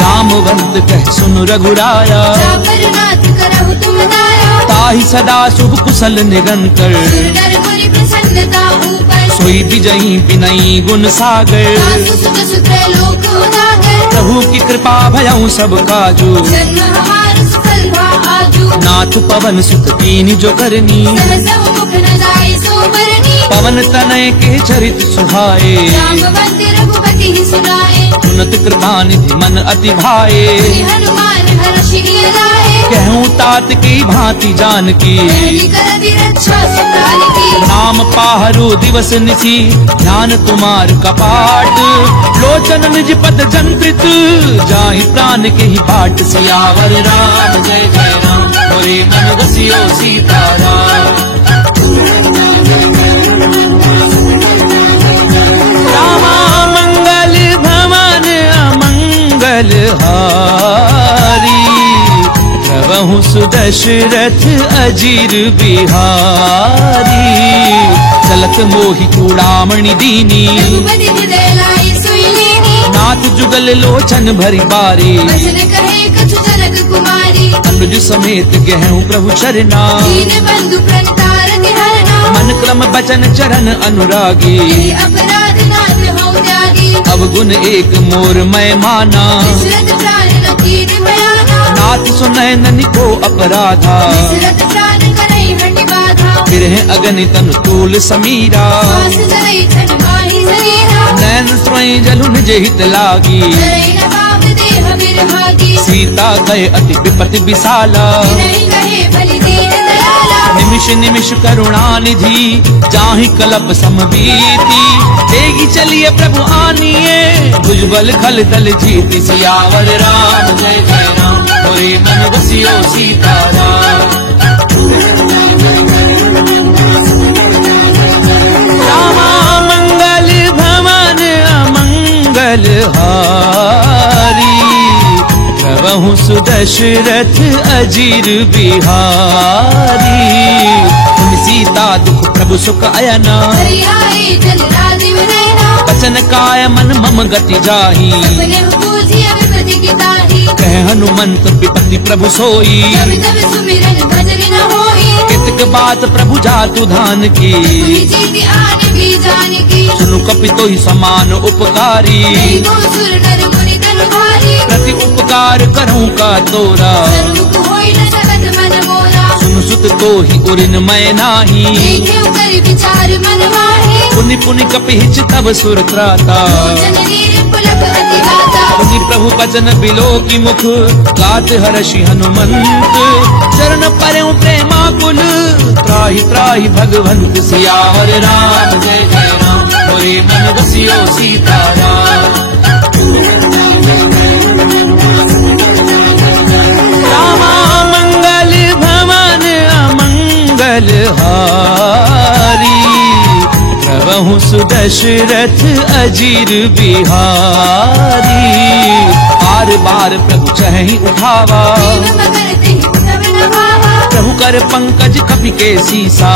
रामवंत कह सुन रघुराया जाकर नाथ करहु तुम दाया। ताहि सदा शुभ कुशल निरंतर। सुरनर मुनि प्रसन्नता ऊपर। सोई विजयी विनयी गुण सागर। सासु सुत सुत्र लोक उजागर। प्रभु की कृपा भयउ सब काजू। जन्म हमार सुफल भा आजू। नाथ पवन सुत कीनी जो करनी। सहसहु मुख न जाय सो बरनी। पवन तनय के चरित सुहाए। रामवंत रघुपति ही सुनाए। सुनत कृपा निधि मन अति भाए। श्री हनुमान हर्षि लाए। कहूँ तात की भांति जानकी। करनी करति रक्षा सुकाल की। नाम पाहरु दिवस निशि ध्यान तुम्हार कपाट। लोचन निज पद जंत्रित जाहि प्राण के ही बाट। सियावर राम जय जय राम मोरे मन बसियो सीताराम। रामा मंगल भवन अमंगल हारी। प्रभु सुदशरथ अजीर बिहारी। चलत मोहि चूड़ामणि दीनी। रघुपति हृदय लाई सोई लेनी। नाथ जुगल लोचन भरी बारी। बचन कहे कछु जनक कुमारी। अनुज समेत गहूँ प्रभु चरना। दीन बंधु प्रणतार तिहरना। मन क्रम बचन चरण अनुरागी। यही अपराध नाथ हऊँ त्यागी। अवगुण एक मोर मैं माना। दशरथ प्राण न कीन बयाना। नाथ सुनैनन को अपराधा। दशरथ प्राण करई हटि बाधा। फिर अगनि तनु तूल समीरा। पास चलई छन माही शरीरा। नैन स्वयं जलु निज हित लागी। करई न पाप देह बिरहागी। सीता गए अति विपति विशाला। विनय कहे बलि दीन दयाला। निमिष निमिष करुणा निधि जाहि कलप समबीती। तेगी चलिए प्रभु आनिए भुजबल खल दल जीति। सियावर राम जय जय राम मोरे मन बसियो सीताराम। रामा मंगल भवन अमंगल हारी। प्रभु सुदशरथ अजीर बिहारी। तुम सीता दुख प्रभु सुख अयना। हरि आए जल राजीव नयना। बचन काय मन मम गति जाही। अपने पूजिय विपति की ताही। कह हनुमंत विपति प्रभु सोई। जब तब सुमिरन भजन न होई। कितक बात प्रभु जातु धान की। तुहि जीति आन भी जान की। सुनु कपितो ही समान उपकारी। नहीं को सुर नर मुनि तनु भारी। प्रति उपकार करूं का तोरा। सन्मुख होई न जगत मन मोरा। सुनु सुत तो ही उरिन मैं नाही। देखेउ कर विचार मन माही। पुनि पुनि कपिहिच तब सुर त्राता। लोचन नीर पुलक अति गाता। पुनि प्रभु बचन बिलो की मुख गात हर्षि हनुमंत। चरण परउ प्रेमाकुल त्राहि त्राहि भगवंत। सियावर राम जय जय राम मोरे मन बसियो सीताराम। रामा मंगल भवन अमंगल हारी। प्रभु सुदशरथ अजीर बिहारी। बार बार प्रभु चहि उठावा। दीन मगर तिहि उठब न भावा। प्रभु कर पंकज कपि के सीसा।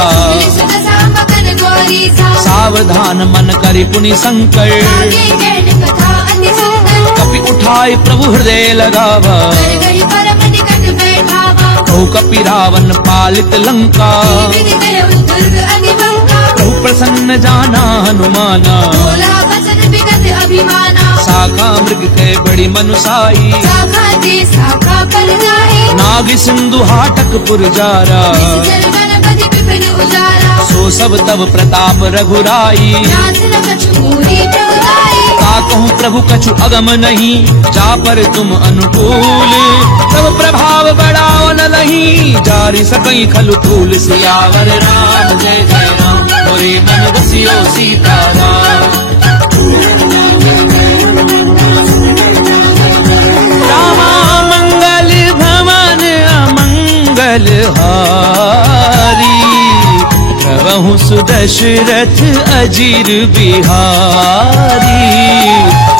सुन मगन गौरी सा। सावधान मन करि पुनि संकर। आगे कहन कथा अति सुंदर। कपि उठाए प्रभु हृदय लगावा। कर गई परम निकट बैठावा। कहु कपि रावण पालित लंका। विधि करहु दुर्ग अतिभंगा। प्रभु प्रसन्न जाना हनुमाना। बोला बचन विगत अभिमाना। शाखा मृग के बड़ी मनुसाई। शाखा ते शाखा पर जाए। नाग सिंधु हाटक पुरजारा। निश्चल गणपति विपिन उजारा। सो सब तब प्रताप रघुराई। नाथ न कछु मूढ़ी प्रगुराई। का कहूँ प्रभु कछु अगम नहीं जा पर तुम अनुकूल। तब प्रभाव बढ़ाओ न लही जारी सकई खलु तूल। सियावर राम जय जय राम मोरे मन बसियो सीताराम। मंगल हारी, प्रभु सुदशरथ अजीर बिहारी।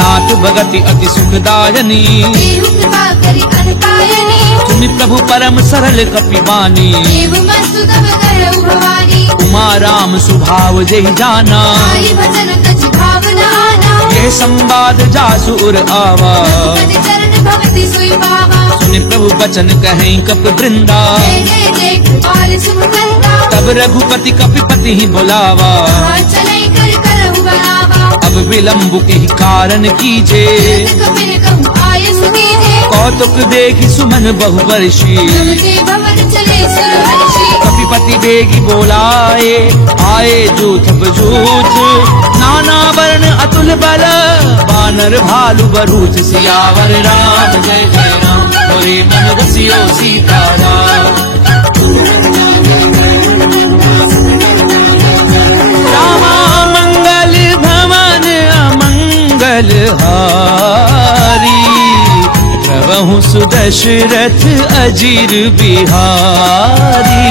नाथ भगति अति सुखदायनी, देहु कृपा करि अनपायनी। सुनि प्रभु परम सरल कपिबानी, देव मस्तु तब करऊ भवानी। उमा राम सुभाव जेहि जाना, आई भजन कछि भावना आना। ये संवाद जासु उर आवा, रघुपति चरण भगति सोई पावा। सुनि प्रभु बचन कहें कपि वृंदा, जय जय जय कृपाल शुभ करता। तब रघुपति कपिपति ही बुलावा। कहाँ चलै कर करहु बरावा। अब विलम्ब के ही कारण कीजे, कपिल कहूँ आय सुनीजे। कौतुक देखि सुमन बहु वर्षी, प्रभु के भवन चले सुरहर्षि। कपिपति बेगी बोलाए, आए जूथ बजूथ। नाना वर्ण अतुल बल, बानर भालु बरूथ। सियावर राम जय जय राम, मोरे मन रसियो सीताराम। रामा मंगल भवन अमंगल हारी, प्रभु सुदशरथ अजीर बिहारी।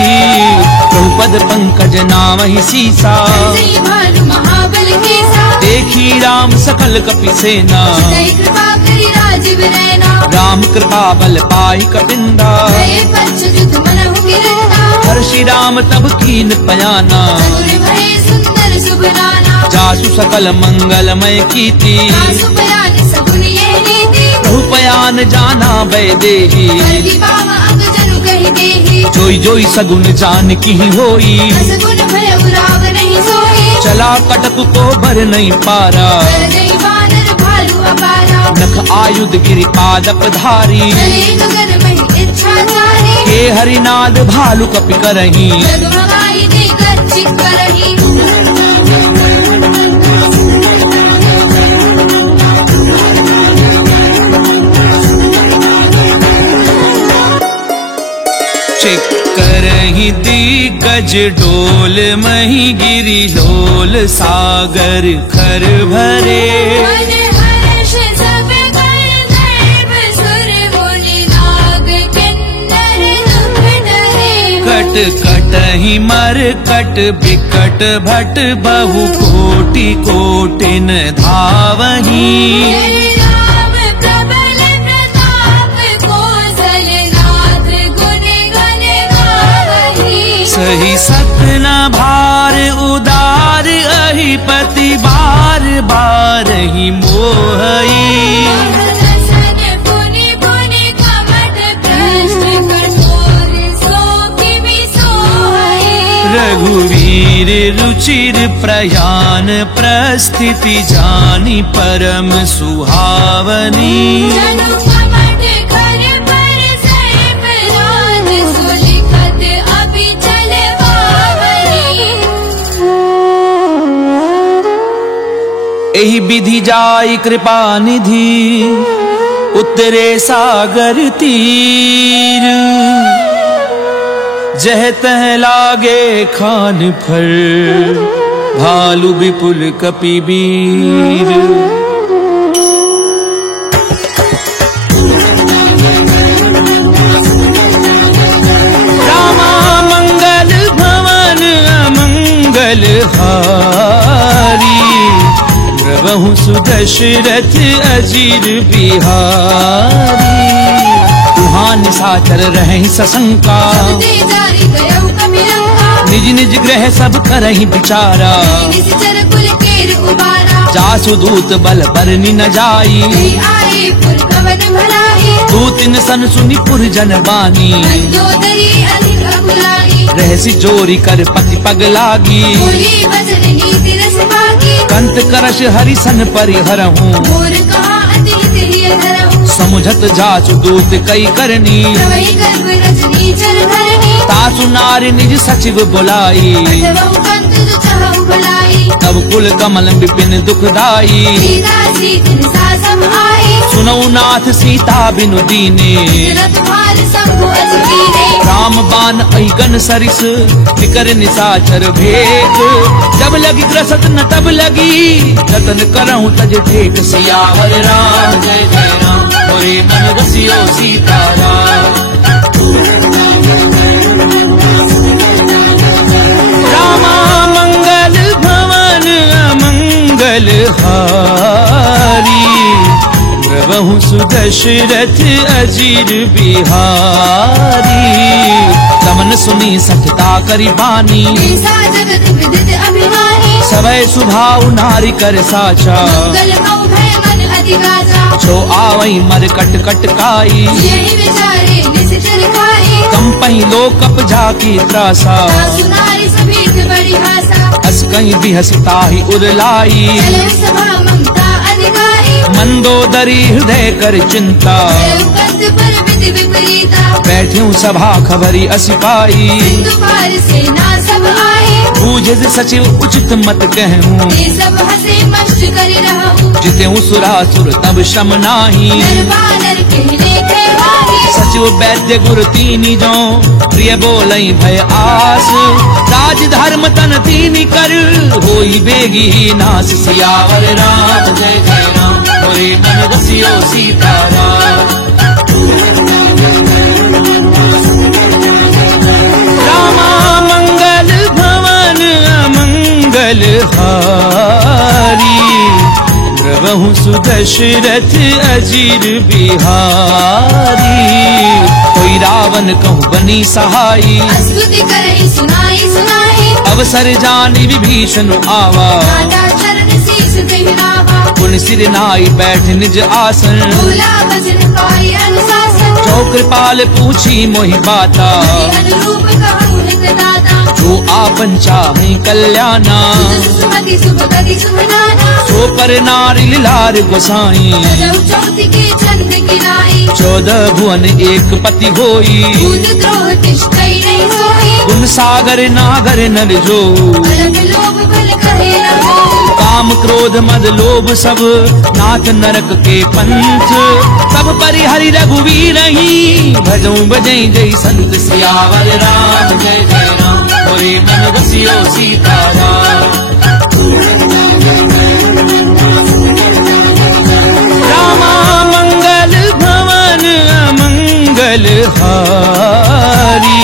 प्रभुपद पंकज नामहि सीसा, जय भानु महाबल केसा। देखी राम सकल कपि सेना, जय कृपा करि राजीव नैना। राम कृपा बल पाई कपिंदा, जय पंच जुग मनहु गिरंदा। हर्षि राम तब कीन पयाना, चतुर भय सुंदर शुभ नाना। जासु सकल मंगलमय कीर्ति, आसु बयान सगुन ये रीति। प्रभु पयान जाना बैदेही, हरि बाबा अंग जनु कहि देहि। जोई जोई सगुन जान की होई, असगुन भय उराव नहीं सोई। चला कटक को भर नहीं पारा, कर गई वानर भालू अपारा। नख आयुध गिरि पादप धारी, चले गगन महि इच्छा चारी। के हरिनाद भालु कपि करही, जगमगाई देकर चित करही। करही दिग्गज डोल, मही गिरि लोल सागर खर भरे। मन हर्ष सब कर दैव सुर मुनि नाग किन्नर दुख डरे। कट कटहि मर कट बिकट भट, बहु कोटि कोटिन धावही। जय राम प्रबल प्रताप, कौशलनाथ गुण गण गावही। सही सतना भार उदार, अहिपति बार बार ही मोहई। सन पुनि पुनि कपट प्रश्न, कठोर सो किमि सोहई। रघुवीर रुचिर प्रयान, प्रस्थिति जानी परम सुहावनी। जनु कपट कर पर सर्प रात, सुलिखत अभि चल पावनी। एहि विधि जाई कृपा निधि, उतरे सागर तीर। जह तह लागे खान फर, भालु विपुल कपि वीर। रामा मंगल भवन अमंगल हारी, प्रभु सुदशरथ अजीर बिहारी। तुहां निशाचर रहे सशंका, ते जारी गयउ कपिलंका। निज निज ग्रह सब करहि विचारा। निश्चर कुल केर उबारा। जासु दूत बल बरनि न जाई, जय आए पुर कवन भलाई। दूतिन सन सुनि पुर जन बानी। मंदोदरी अधिक अकुलाई। रहसि जोरी कर पति पग लागी, बोली वचन नीति रस भागी। कंत करश हरिसन परिहरहूँ, मोर कहा अति हित धरहु। समुझत जासु दूत कई करनी। प्रवहि गर्भ रजनी चर धरनी। तासु नारी निज सचिव बुलाई, पठवहु कंत जो चाहु भलाई। तब कुल कमल विपिन दुखदाई। सीता सीत सासम आई। सुनऊ नाथ सीता बिनु दीने, रथ भार शंभु अजमीरे। राम बान अहिगन सरिस, निकर निशाचर भेद। जब लगी ग्रसत न तब लगी, जतन करहूँ तज टेक। सियावर राम जय जय राम, मोरे मन रसियो सीताराम। सुदशरथ अजीर बिहारी। दमन सुनी सठता करी बानी, ऐसा जगत विदित अभिमानी। सवै सुभाव नारी कर साचा, मंगल मऊ भय मन अधिगाचा। जो आवई मर कट कट काई, यही विचारे निश्चर खाई। कंपई लोकप जाकी त्रासा, सासु नारी सभीत बड़ी भाषा। हस कहीं भी हंसता ही उरलाई। चले सभा ममता अधिकारी। मंदोदरी हृदय कर चिंता, कंत पर विधि विपरीता। बैठ्यूं सभा खबरी असिपाई। सिंधु पार सेना सब आए। बूझे सचिव उचित मत कहूँ, ये सब हंसे मस्त कर रहूं। जितेऊ सुरासुर तब श्रम नाही। नर बानर कहने के वाही। सचिव वैद्य गुरु तीनी जो, प्रिय बोलई भय आस। राज धर्म तन तीनी कर, होई बेगी नास। सियावर राम जय जय राम, मोरे मन बसियो सीताराम। रामा मंगल भवन अमंगल हारी। द्रवहु सुदशरथ अजीर बिहारी। कोई रावण कहूँ बनी सहाई, स्तुति करहि सुनाई सुनाई। अवसर जानी विभीषण आवा। नाटा चरण शीस गहरावा। पुन सिर नाई बैठ निज आसन, भोला भजन पाई अनुशासन। जो कृपाल पूछी मोहि बाता, अनुरूप कहूँ हित दाता। जो आपन चाहे कल्याणा। सुमति शुभ गति शुभ नाना। सो पर नारी लार गोसाई, जब चौथी के छंद किनाई। 14 भुवन एक पति होई। भूत द्रोह तिष्ठई नहीं सोई। गुण सागर नागर नर जो, अलग लोभ बल कहे न हो। काम क्रोध मद लोभ सब, नाथ नरक के पंथ। सब परिहरि रघुवीर ही, भजऊं बजई जय संत। सियावर राम जय जय राम, मोरे मन बसियो सीताराम। रामा मंगल भवन अमंगल हारी।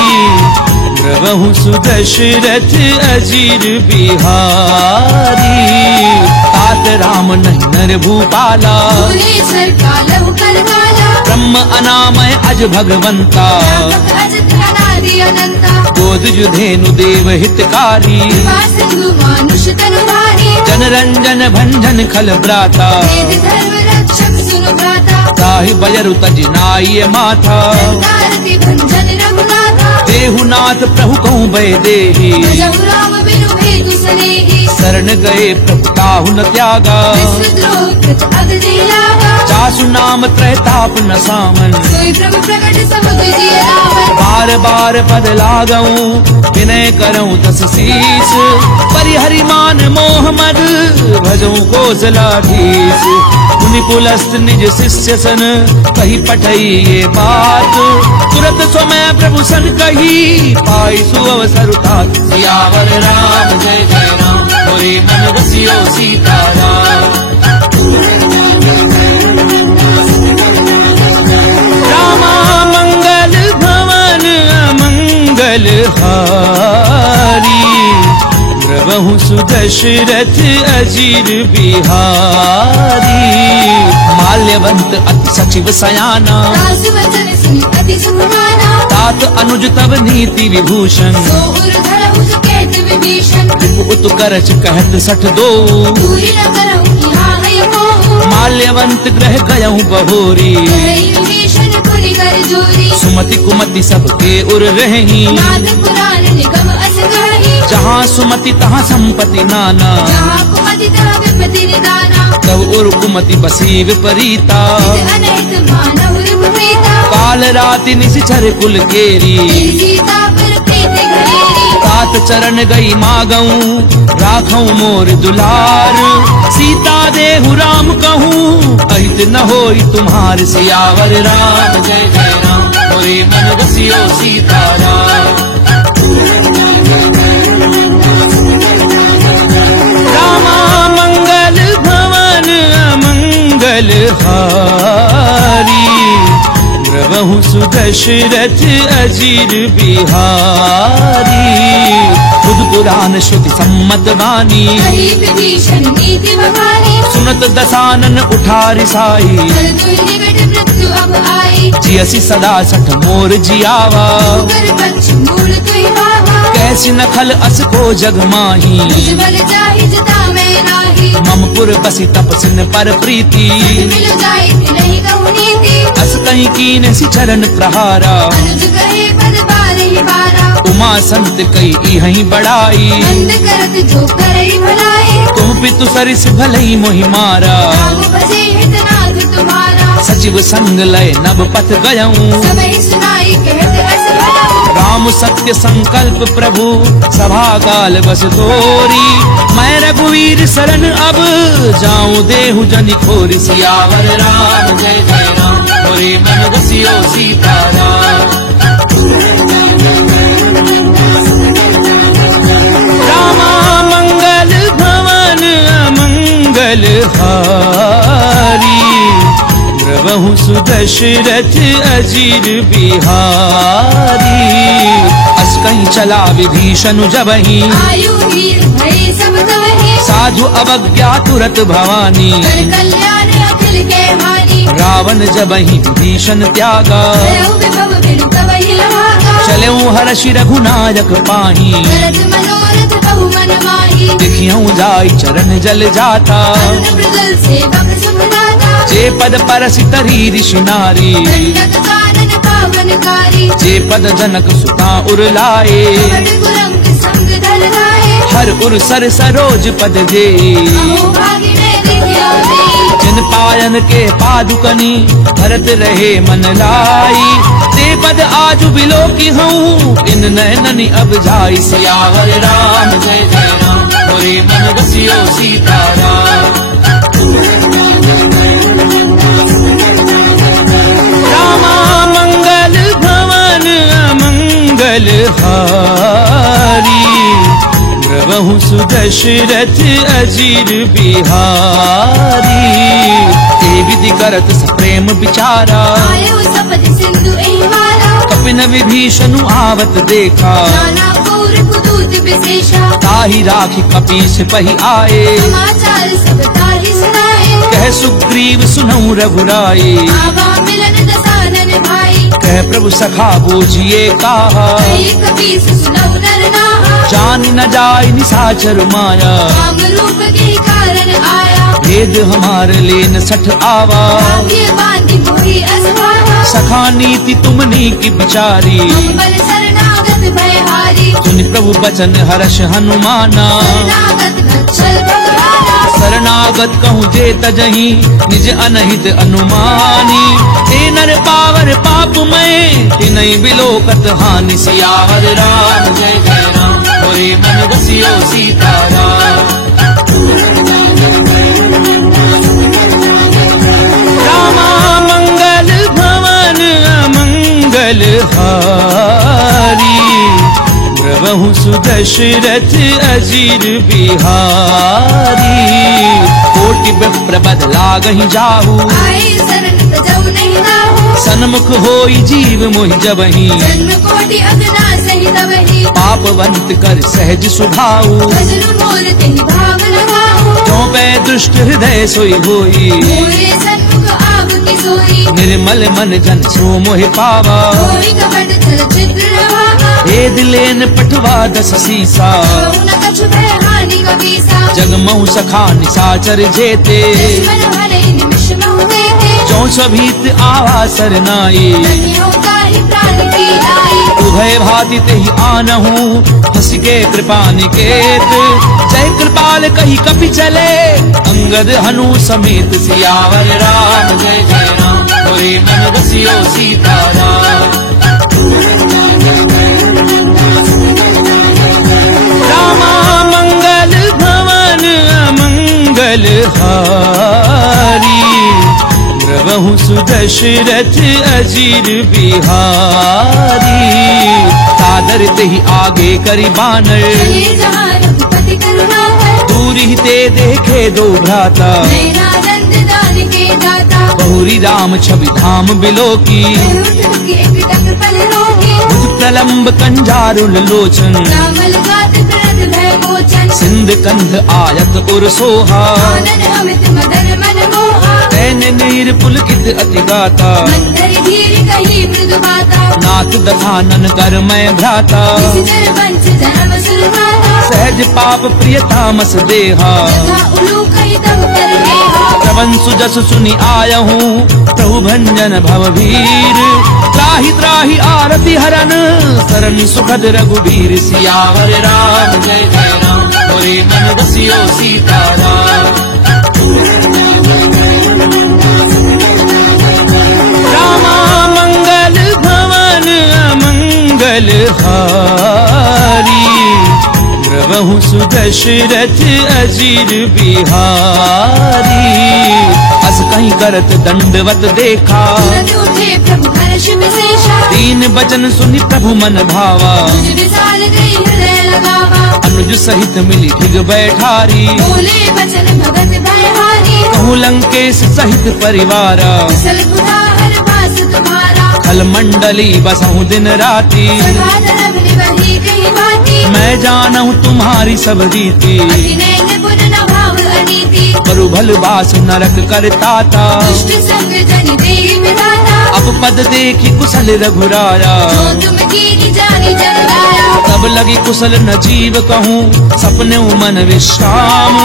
द्रवहु सुदशरथ अजीर बिहारी। तात राम नहीं नर भूपाला, भुवनेश्वर कालहु कर काला। ब्रह्म अनामय अज भगवंता। व्यापक अजत अनादि अनंता। गोद जुधेनु देव हितकारी। कृपा सिंधु मानुष तनु भारी। जन रंजन भंजन खल भ्राता। वेद धर्म रक्षक सुनु भ्राता। ताहि बजरु तज नाई माथा। संतारति भंजन रघुनाथा। देहुनाथ प्रभु कहूँ भय देहि, भजहु राम बिनु भेदु सनेहि। शरण गए प्रभु ताहु न त्यागा। विश्व द्रोह कृत अगति लागा। जासु नाम त्रैताप न सामन। सोई प्रभु प्रगट समुद्र जिय रावण। बार बार पद लागऊं, विनय करऊं दस शीस। परिहरि मान मोह मद, भजऊं कौशलाधीश। मुनि पुलस्त निज शिष्य सन, कही पठई ये बात। तुरत समय प्रभु सन कही, पाई सुअवसर तात। सियावर राम जय जय राम, मोरे मन बसियो सीताराम। रामा मंगल भवन अमंगल हारी। द्रवहु सुदशरथ अजीर बिहारी। माल्यवंत अति सचिव सयाना, दास वचन सुनि अति सुखमाना। तात अनुज तब नीति विभूषण। सो उर धरहु सुकेत विभीषण। उत करच कहत 62। दूरी न करहु यहाँ है मोह। माल्यवंत ग्रह गयऊं बहोरी। करई विभीषण पुनि कर जोरी। सुमति कुमति सबके उर रही। नाथ पुराण निगम अस गही। जहाँ सुमति तहाँ संपत्ति नाना। जहाँ कुमति तहाँ विपत्ति निदाना। तब उर कुमति बसी विपरीता। निज अनहित मानव रिपुप्रीता। काल राति निशिचर कुल केरी। सीता पर प्रीति घरेरी। तात चरण गई मागऊं, राखऊं मोर दुलार। सीता देहु राम कहूँ, अहित न होई तुम्हार। सियावर राम जय जय राम, मोरे मन बसियो सीताराम। रामा मंगल भवन अमंगल हारी। द्रवहु सुदशरथ अजीर बिहारी। बुध पुराण श्रुति सम्मत वाणी, कही विभीषण नीति बखानी। सुनत दसानन उठारि साई। कर दुई निकट वृत्त अब आई। जियसी सदा सठ मोर जियावा, कर पंच मूल तुई बावा। कैसी नखल अस को जग माही, तुझ बल जाहि जता मैं नाही। ममपुर बसी तपसिन पर प्रीति, मिल जाए नहीं कहूँ नीति। अस कहीं कीन सी चरण प्रहारा, अनुज कहे पद बारे ही बारा। उमा संत कई यही बड़ाई, बंद करत जो करे भलाई। तुम पितु सरिस भलई मोहि मारा, नाम बजे हितनाथ तुम्हारा। सचिव संग लय नभ पथ गयऊं, समय सुनाई कहत अस भलाऊ। राम सत्य संकल्प प्रभु सभा काल बस तोरी, मैं रघुवीर शरण अब जाऊं देहु जनि खोरि। सियावर राम जय जय राम, मोरे मन बसियो सीताराम। रामा मंगल भवन अमंगल हारी, प्रभु सुदशरथ अजीर बिहारी। अस कहीं चला विभीषण जबहि, आयु वीर भय सब तवहि। साधु अवज्ञा तुरत भवानी, कर कल्याण अखिल के हानि। रावण जबहि विभीषण त्यागा, भयउ विभव बिनु कवहि लभागा। चलऊं हर्षि रघुनायक पाही, करत मनोरथ बहु मन माही। देखियऊं जाई चरण जल जाता, अरुण मृगल सेवक सुख दाता। जे पद परसि तरी ऋषि नारी, दंडक कानन पावनकारी। जे पद जनक सुता उरलाए, बड़ गुरंग संग धर लाए। हर उर सर सरोज पद जे, अहो भागी में देखियो दे। जिन पायन के पादुकनी भरत रहे मन लाई, ते पद आजु बिलो की हूँ इन नैननि अब जाई। सियावर राम जय जय राम, मोरे मन बसियो सीताराम। रामा मंगल भवन अमंगल हारी, प्रभु सुदशरथ अजीर बिहारी। ए विधि करत सप्रेम विचारा, आयो सपथ सिंधु एहि मारा। कपिन विभीषण आवत देखा, नाना कौर कुदूत विशेषा। ताहि राखी कपीस पहि आए, समाचार सब ताहि सुनाए। कह सुग्रीव सुनऊ रघुराई, आवा मिलन दसानन भाई। कह प्रभु सखा बूझिए काहा, कही कपीस सुनऊ नर नाहा। जान न जाय निशाचर माया, राम रूप के कारण आया। भेद हमार लेन सठ आवा, भाग्य बांधि मोहि असभावा। सखा नीति तुमनी की बिचारी, बल शरणागत भयहारी। सुनि प्रभु बचन हर्ष हनुमाना, शरणागत गच्छल भगवाना। शरणागत कहूँ जे तजहि निज अनहित अनुमानी, ते नर पावर पाप में तिनहि बिलोकत हानि। सियावर राम जय जय राम, मोरे मन बसियो सीताराम। रामा मंगल भवन अमंगल हारी, प्रभु सुदशरथ अजीर बिहारी। कोटि विप्र बद लागहि जाहू, आए शरण तजौ नहीं नाहू। सन्मुख होई जीव मोहि जबहि, जन्म कोटि अगना सहि तवहि। पापवंत कर सहज सुभाऊ, भजन मोर तिहि भाव लगाऊ। क्यों पै दुष्ट हृदय सोई होई, मोरे सन्मुख आव की सोई। निर्मल मन जन सो मोहि पावा, कोई कपट छल छिद्र रहावा। भेद लेन पठवा दस सीसा, कहु न कछु भय हानि कबीसा। जगमहु सखा निशाचर जेते, दुश्मन हरे निमिष बहु देते। जो सभीत आवा सरनाई, नहियों काहि प्राण की लाई। उभय भाति तेहि आनहु हंस के कृपा निकेत, जय कृपाल कही कपि चले अंगद हनु समेत। सियावर राम जय जय राम, मोरे मन बसियो सीताराम। रामा मंगल भवन अमंगल हारी, प्रभु सुदशरथ अजीर बिहारी। सादर तेहि आगे करि बानर, चले जहाँ रघुपति करुणाकर। दूरि ते देखे दो भ्राता, नयनानंद दान के दाता। बहुरी राम छवि धाम बिलोकी, उठ के पिटक पल रोगी। प्रलम्ब कंजारुल लोचन, रामल गात प्रणत भय मोचन। सिंध कंध आयत उर सोहा, आनन अमित मदन मन मोहा। तै नयन नीर पुलकित अति गाता, मंदर धीर कही मृदु बाता, नाथ दधानन कर मैं भ्राता, निशिचर वंश जन्म सुरभाता, सहज पाप प्रिय तामस देहा, तथा उलू कही तब कर नेहा, श्रवण सुजस सुनि आयहूँ प्रभु भंजन भवभीर, त्राहि त्राहि आरति हरन शरण सुखद रघुबीर। सियावर राम जय जय राम, मोरे मन बसियो सीताराम। रामा मंगल भवन अमंगल हारी, द्रवहु सुदशरथ अजीर बिहारी। अस कहीं करत दंडवत देखा, तुरंत उठे प्रभु हर्ष विशेषा, दीन बचन सुनि प्रभु मन भावा, तुझ विशाल गई हृदय लगावा, अनुज सहित मिली ढिग बैठारी, बोले वचन भगत भयहारी, कहूँ लंकेश सहित परिवारा, कुशल कुठार वास तुम्हारा, खल मंडली बसहु दिन राती, सभा धर्म निवही कही बाती, मैं जानहु तुम्हारी सब रीति, अति नैन पुन न भाव अनीति, करु भल बास नरक करताता, दुष्ट संग जनि देहि विधाता, अब पद देखी कुशल रघुराया, जो तुम कीनी जानी जग लाया, तब लगी कुशल न जीव कहूँ सपने मन विश्राम,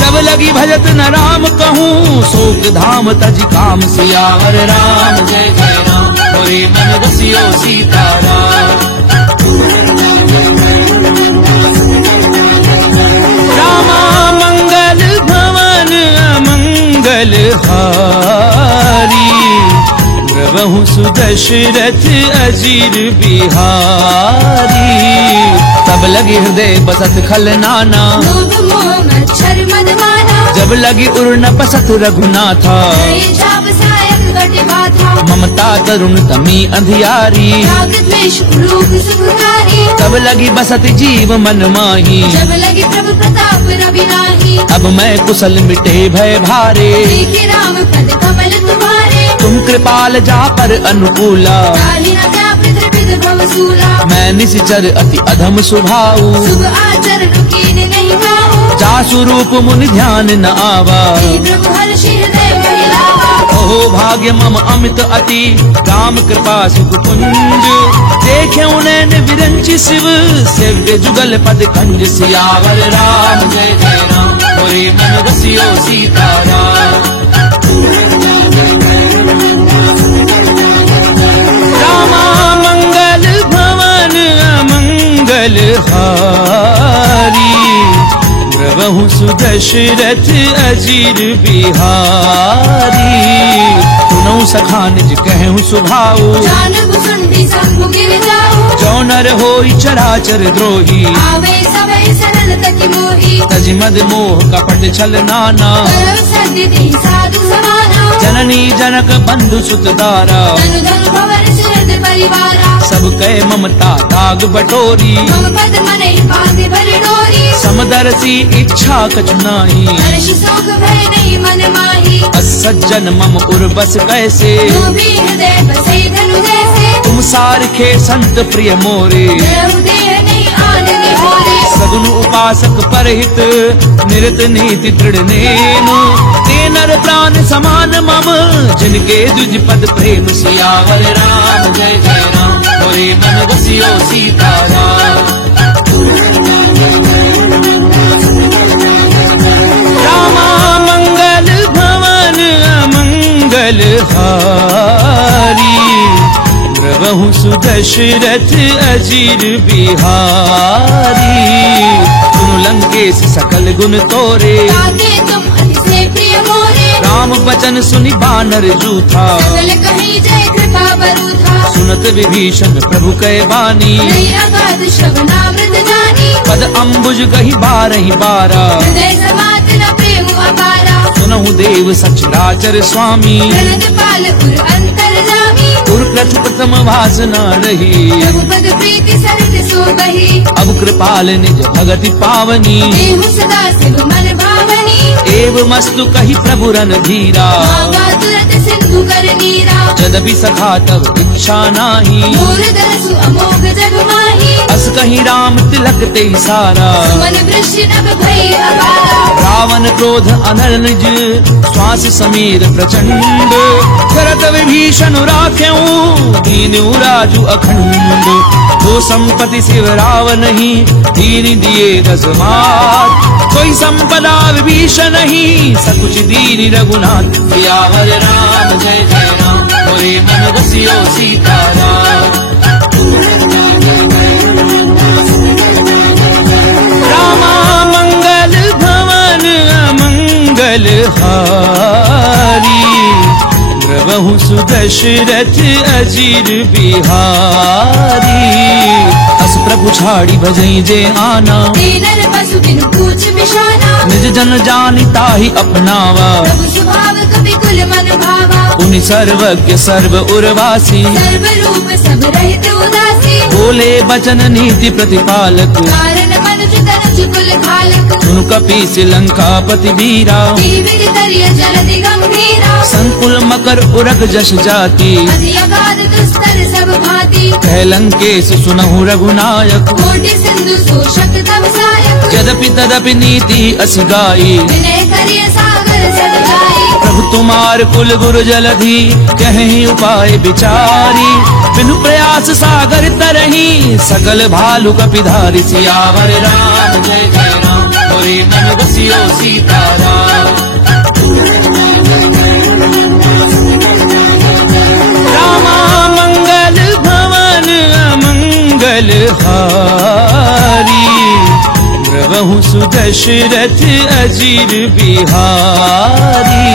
जब लगी भजत न राम कहूँ शोक धाम तज काम। सियावर राम जय जय राम, मोरे मन बसियो सीताराम। रामा मंगल भवन अमंगल हारी, द्रवहु सुदशरथ अजीर बिहारी। तब लगी हृदय बसत खल नाना, लोभ मोह मच्छर मदमाना, जब लगी उर न बसत रघुनाथा, नये चाप सायक घट बाधा, ममता तरुण तमी अंधियारी, राग द्वेष उलूक सुखकारी, तब लगी बसत जीव मन माही, जब लगी प्रभु प्रताप रवि नाही, अब मैं कुशल मिटे भय भारे, देखे राम पद कमल तुम्हारे, तुम कृपाल जा पर अनुकूला, ताहि न क्या पितृविद भवसूला, मैं निश्चर अति अधम स्वभाव, शुभ आचरण कीन नहीं भाऊ, जासु रूप मुनि ध्यान न आवा, हे प्रभु हर्ष हृदय महिलावा, अहो भाग्य मम अमित अति, राम कृपा सुख पुंज, देखे उन्हें विरंचि शिव सेव्य जुगल पद कंज। सियावर राम जय जय राम, मोरे मन बसियो सीताराम। रामा मंगल भवन अमंगल हारी, द्रवहु सुदशरथ अजीर बिहारी। सुनऊ सखा निज कहूँ सुभाऊ, जानब सुंडी शंभु गिर जाऊ, जो नर होई चराचर द्रोही, आवे सबई सरल तकी मोही, तज मद मोह कपट छल नाना, करव सद्य देहि साधु समाना, जननी जनक बंधु सुत दारा, धनु धनु भवर सुरद परिवारा, सब कह ममता दाग बटोरी, मम पद मनहि बांधे भरि डोरी, समदर्शी इच्छा कछु नाही, हर्ष शोक भय नहीं मन माही, असज्जन मम उर्बस कैसे, लोभी हृदय बसई धनु जैसे, तुम सारखे संत प्रिय मोरे, जरहु देह नहीं आन निहोरे, सगुन उपासक परहित निरत नीति दृढ़ नेनु, ते नर प्राण समान मम जिनके द्विज पद प्रेम। सियावर राम जय जय राम, मोरे मन बसियो सीताराम। रामा मंगल भवन अमंगल हारी, द्रवहु सुदशरथ अजीर बिहारी। सुनु लंकेश सकल गुण तोरे, ताके तुम अति से प्रिय मोरे, राम बचन सुनि बानर जूथा, सकल कही जय कृपा बरूथा, सुनत विभीषण प्रभु कै बानी, नहीं अगाध श्रवणामृत जानी, पद अम्बुज गही बारहि बारा, हृदय समात न प्रेम अपारा, सुनहु देव सचराचर स्वामी, प्रणत पाल उर अंतर जामी, उर प्रथु प्रथम वासना रही, रघुपद प्रीति सरित सो बही, अब कृपाल निज भगति पावनी, देहु सदा शिव मन भावनी, एव मस्तु कही प्रभु रन धीरा, मांगा तुरत सिंधु कर नीरा, जदपि सखा तब इच्छा नाही। मोर दरसु अमोघ जग माही। अस कहीं राम तिलक ते सारा। मन वृष्टि नभ भई अपारा। रावण क्रोध अनल निज श्वास समीर प्रचंड। करत विभीषण राख्यऊ दीनु राजु अखंड। वो संपत्ति शिव रावण ही दीन दिए दस मात। कोई संपदा विभीषण नहीं सकुच दीन रघुनाथ। सियावर राम जय जय राम मोरे मन बसियो सीताराम। रामा मंगल भवन अमंगल हारी। प्रभु सुदशरथ अजीर बिहारी। अस प्रभु छाड़ी भजई जे आना। दीनर पशु बिनु पूछ बिशाना। निज जन जानि ताहि अपनावा। प्रभु स्वभाव कपि कुल मन भावा। उनि सर्वज्ञ सर्व उर्वासी। सर्व रूप सब रहित उदासी। बोले बचन नीति प्रतिपालक। कारण मनुज तनुज कुल घालक। सुनु कपीस लंकापति वीरा। विविध तरिय जलधि गंभीरा। संकुल मकर उरग जश जाति। अति अगाध दुस्तर सब भांति। कह लंकेश सुनहु रघुनायक। कोटि सिंधु शोषक तव सायक। यद्यपि तदपि नीति अस गाई। विनय करिय सागर सदगाई। प्रभु तुम्हार कुल गुरु जलधि कहीं उपाय विचारी। बिनु प्रयास सागर तरही सकल भालु कपिधारी। सियावर राम जय जय राम मोरे मन बसियो सीताराम। रामा मंगल भवन अमंगल हारी। प्रभु सुदशरथ अजीर बिहारी।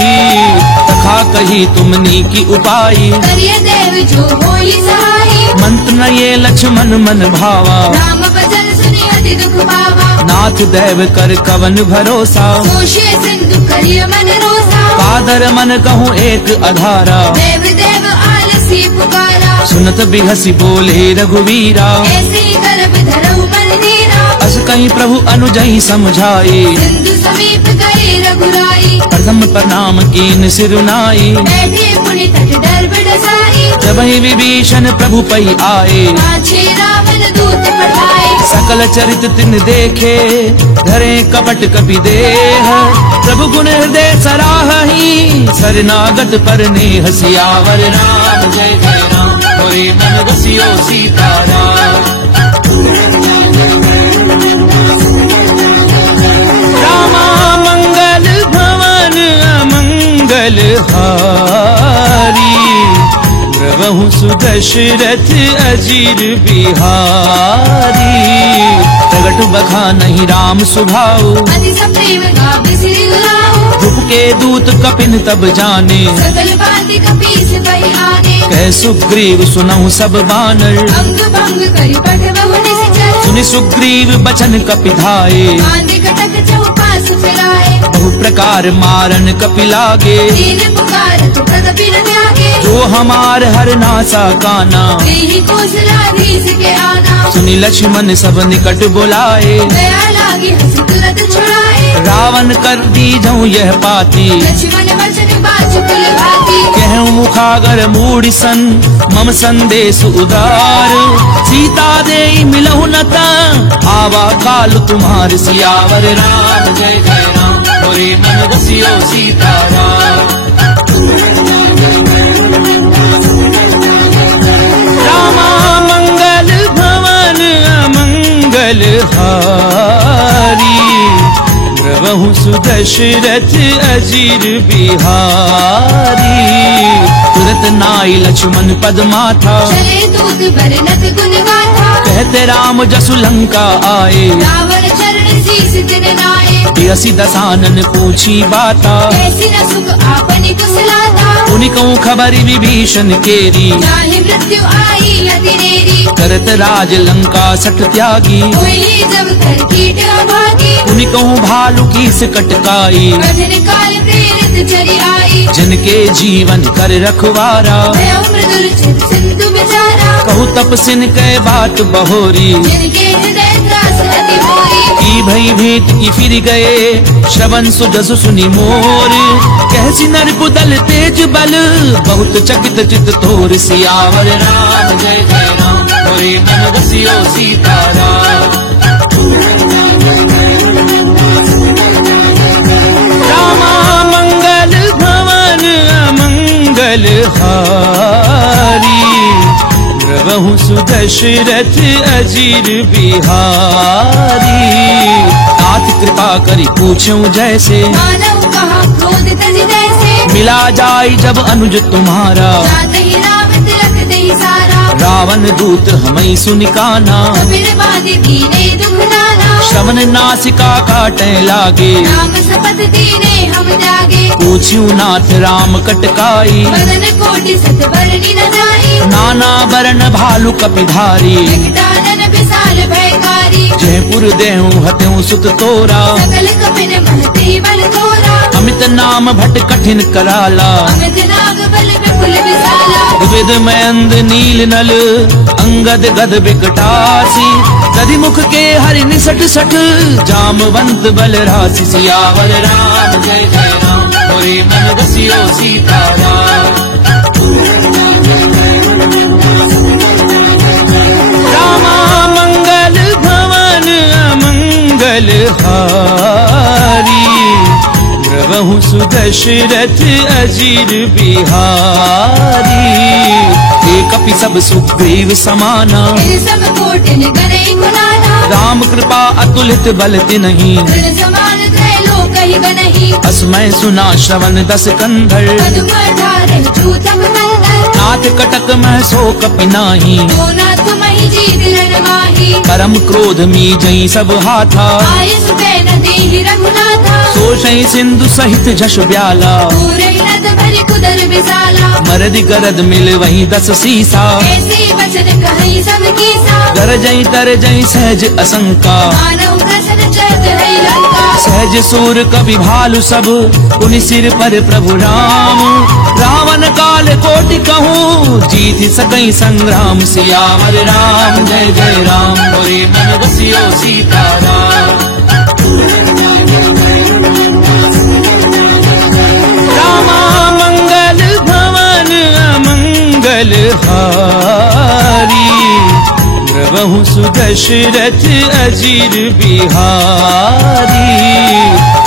तथा कही तुमनी की उपाई। करिय देव जो होई सहाई। मंत्र न ये लक्ष्मण मन भावा। राम भजन सुनि अति दुख पावा। नाथ देव कर कवन भरोसा। दोषी सिंधु करिय मन रोसा। कादर मन कहूँ एक अधारा। देव देव आलसी पुकारा। सुनत बिहसी बोले रघुवीरा। ऐसे गर्भ धरऊ मन धीरा। अस कहीं प्रभु अनुजहि समझाए। सिंधु समीप गए रघुराई। प्रथम प्रणाम कीन सिरुनाई। बैठे पुनि तट डर बडसाई। जब ही विभीषण प्रभु पई आए। पाछे रावण दूत पठाए। सकल चरित तिन देखे धरे कपट कपि देह। प्रभु गुण हृदय सराहहि शरणागत पर नेह। सियावर राम जय जय राम मोरे मन बसियो सीताराम। रामा मंगल भवन अमंगल हारी। प्रभु सुदशरथ अजीर बिहारी। प्रगट बखा नहीं राम सुभाऊ। अति सप्रेम गावे श्री गुलाऊ। रूप के दूत कपिन तब जाने। सकल बाति कपीस पहि आने। कह सुग्रीव सुनहु सब बानर। अंग भंग करि पठ बहु निश्चर। सुनि सुग्रीव बचन कपिधाए। बांधे कटक चौपास फिराए। बहु प्रकार मारन कपि लागे। दीन पुकारत तदपि न त्यागे। जो हमार हर नासा काना। देहि कौशलाधीश के आना। सुनि लक्ष्मण सब निकट बुलाए। दया लागे हंस तुरत छुड़ाए। रावण कर दीजहु यह पाती। लक्ष्मण वचन बाजु कुल भाती। कहूँ मुखागर मूढ़ सन मम संदेश उदार। सीता दे मिलहु न ता आवा काल तुम्हार। सियावर राम जय जय राम मोरे मन बसियो सीताराम। रामा मंगल भवन अमंगल हारी। प्रभु सुदशरथ अजीर बिहारी। तुरत नाई लक्ष्मण पद माथा। चले दूत बरनत गुण गाथा। कहते राम जसु लंका आए। रावण चरण शीस दिन नाए। यसी दसानन पूछी बाता। कैसी न सुख आपनि कुशलाता। उनि कहूँ खबरी विभीषण केरी। जाहि मृत्यु आई अति नेरी। करत राज लंका सठ त्यागी। होई जब कर कीट अभागी। उनि कहूँ भालू की कटकाई। बदन काल प्रेरित चरी आई। जिनके जीवन कर रखवारा। भयउ मृदुल चित सिंधु बेचारा। कहू तपसिन कै बात बहोरी। जिनके हृदय त्रास अति मोरी। भई भई भेंट की फिर गए श्रवण सुजस सुनि मोर। कहसी नर कुदल तेज बल बहुत चकित चित तोर। सियावर राम जय जय राम मोरे मन बसियो सीताराम। रामा मंगल भवन अमंगल हारी। द्रवहु सुदशरथ अजीर बिहारी। तात कृपा करी पूछूं जैसे मानव कहा क्रोध तज जैसे। मिला जाय जब अनुज तुम्हारा जाते ही राम तिलक दे सारा। रावण दूत हमें सुनिकाना। फिर बाधी दीने दुख नाना। श्रवण नासिका काटे लागे राम शपथ दीने हम जागे। पूछ्यू नाथ राम कटकाई। बदन कोटि सत बरनी न जाई। नाना बरन भालु कपिधारी। जगदानन विशाल भयकारी। जयपुर देहु हत्यु सुत तोरा। सकल कपिन महती बल तोरा। अमित नाम भट कठिन कराला। अमित नाग बल विपुल विशाला। विद में अंध नील नल अंगद गद बिकटासी। दधि मुख के हरि निसट सठ जामवंत बल राशि। सियावर राम जय जय राम मोरे मन बसियो सीताराम। रामा मंगल भवन अमंगल हारी। द्रवहु सुदशरथ अजीर बिहारी। एक कपि सब सुग्रीव समाना। फिर सब कोटिन गने गुनाना। राम कृपा अतुलित बल तिन्हि। फिर समान त्रैलोक ही बनहि। असमय सुना श्रवण दस कंधर। पदुम अठारह चूतम नंदन। नाथ कटक मह सो कपि नाही। तो ना तुम ही जीत लन माही। परम क्रोध मी जई सब हाथा। आयस बैन देहि रघुनाथा। सोषई सिंधु सहित झश ब्याला। पूर हिनत भरि कुदर विशाला। मरदि गरद मिल वही दस सीसा। ऐसे वचन कहि सब कीसा। गरजई तरजई सहज असंका। मानव प्रसन्न चरत है लंका। सहज सूर कवि भालु सब पुनि सिर पर प्रभु राम। रावण काल कोटि कहूँ जीत सकई संग्राम। सियावर राम जय जय राम मोरे मन बसियो सीताराम। रामा मंगल भवन अमंगल हारी। द्रवहु सुदशरथ अजीर बिहारी।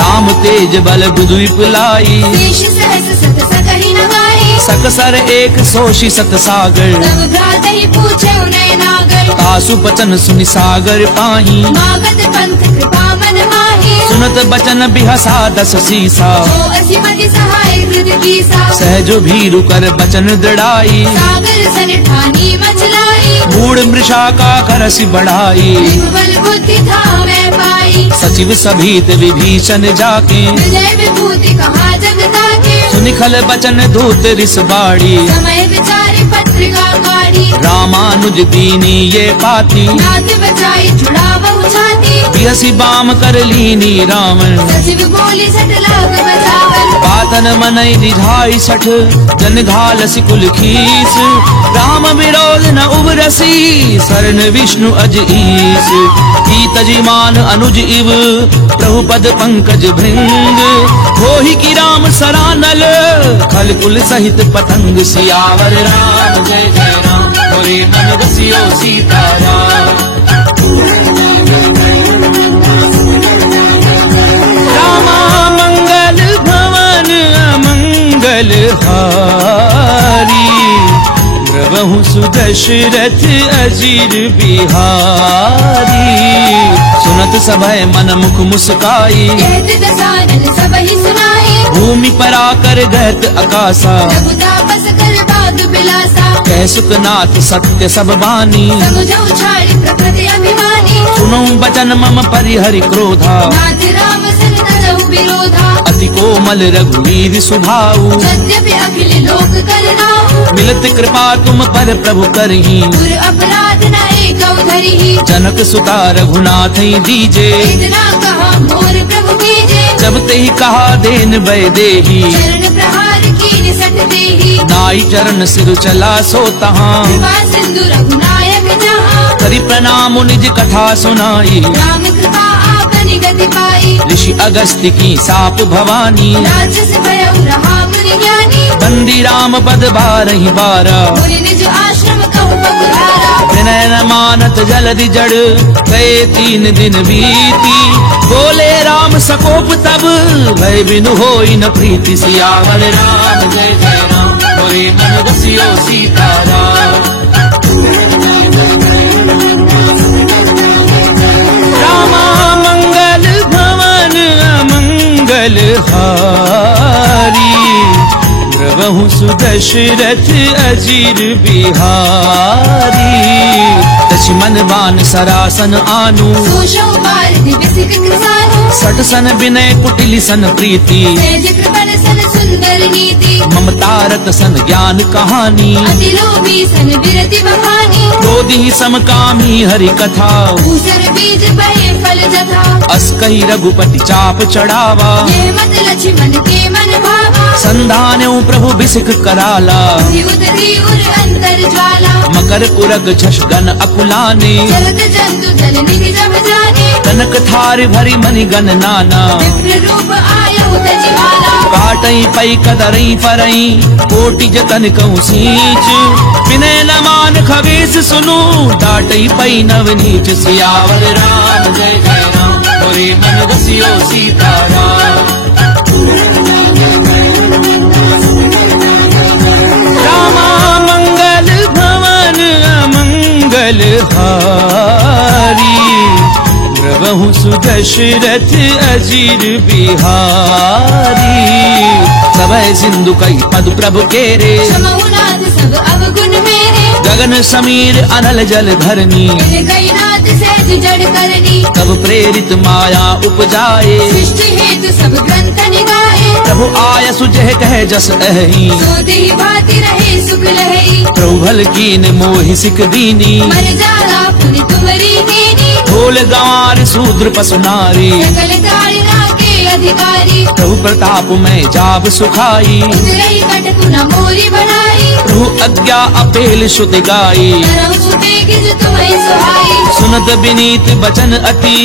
काम तेज बल बुधु विपुलाई। शेष सहस सत सकहि न गाई। सकसर एक सोषि सत सागर। तब भ्रातहि पूछे उनय नागर। तासु बचन सुनि सागर पाही। मागत पंथ कृपा मन माही। सुनत बचन बिहसा दस सीसा। जो असिमति सहाय हृद कीसा। सहजो भीरु कर बचन दृढ़ाई। सागर सन ठानी मचलाई। मूढ़ मृषा का करसि बढ़ाई। बल बुद्धि धामै पाई। सचिव सभीत विभीषण जाके। विजय विभूति कहा जगता के। सुनिखल बचन धूत रिस बाड़ी। समय विचारि पत्रिका काढ़ी। रामानुज दीनी ये पाती। नाथ बचाई छुड़ावहु छाती। बिहसी बाम कर लीनी रावण। सचिव बोली सट लाग बचावन। पातन मनई रिझाई सठ जन घाल सिकुल खीस। राम विरोध न उबरसी शरण विष्णु अज ईस। तजिमान अनुज इव प्रभु पद पंकज भृंग। होहि की राम सरानल खल कुल सहित पतंग। सियावर राम जय जय राम मोरे मन बसियो सीताराम। रामा मंगल भवन अमंगल हारी। द्रवहु सुदशरथ अजीर बिहारी। सुनत सभय मन मुख मुस्काई। कहत दसानन सबहि सुनाई। भूमि पर आकर गहत अकासा। प्रभु तापस कर बाग बिलासा। कह सुखनाथ सत्य सब बानी। समुझ उछाड़ी प्रकृति अभिमानी। सुनो बचन मम परिहरि क्रोधा। नाथ राम सन तजहु विरोधा। अति कोमल रघुवीर सुभाऊ। यद्यपि अखिल लोक करनाहु। मिलत कृपा तुम पर प्रभु करही। पुर अपराध न एकौ धरिहि। जनक सुता रघुनाथ दीजे। इतना कहा मोर प्रभु कीजे। जब ते ही कहा देन भय देही। चरण प्रहार कीन सट देहि। नाई चरण सिर चला सो तहाँ। कृपा सिंधु रघुनायक जहाँ। करि प्रणाम निज कथा सुनाई। राम कृपा आपन आई। ऋषि अगस्त्य की साप भवानी, राक्षस भयउ रहा मुनि ज्ञानी। बंदी राम पद 12 बारा, मुनि निज आश्रम कहु पगुधारा। विनय न मानत जलधि जड़, गए 3 दिन बीती। बोले राम सकोप तब, भय बिनु होई न प्रीति। सियावर राम जय जय राम, मोरे मन बसियो सीताराम। रामा मंगल भवन अमंगल हारी, प्रभु सुदशरथ अजीर बिहारी। लक्ष्मण बान सरासन आनु, सोशो पारधि विसि विकृसानु। सट सन विनय कुटिल सन प्रीति, सहज कृपण सन सुंदर नीति। ममता रत सन ज्ञान कहानी, अति लोभी सन विरति बखानी। क्रोधी समकामी हरि कथा, ऊसर बीज बहे फल जथा। अस कही रघुपति चाप चढ़ावा। यह मत लक्ष्मण के मन भावा। संधान्यों प्रभु बिसिक कराला, उधि उदधि उर अंतर ज्वाला। मकर पुरग झष गन अकुलाने, जलद जंतु जल निधि जब जाने। कनक थार भरी मनि गन नाना, विप्र रूप आयु तजिवाला। काटई पई कदरई परई, कोटि जतन कहूँ सींच। विनय न मान खगेश सुनु, डाटई पई नव नीच। सियावर राम जय जय राम, मोरे मन बसियो सीताराम। रामा मंगल भवन अमंगल हारी, प्रभु सुदशरथ अजीर बिहारी। सबय सिंधु कई पद प्रभु केरे, समहु नाथ सब अवगुण मेरे। गगन समीर अनल जल धरनी, मिल गई नाथ सहज जड़ करनी। तब प्रेरित माया उपजाए, सृष्टि हेतु सब ग्रंथ निगाहे। प्रभु आय सुजह कह जस अहि, सो देहि भांति रहे सुख लहई। प्रभु भल कीन मोहि सिक दीनी। मर जाला पुनि तुमरी कीनी। ढोल गंवार शूद्र पसु नारी, सकल कारिणा के अधिकारी। प्रभु प्रताप में जाब सुखाई। उतरई कटकु न मोरी बनाई। प्रभु आज्ञा अपेल श्रुत गाई, तरहु सुते गिज तुम्हें सुहाई। सुनत विनीत बचन अति,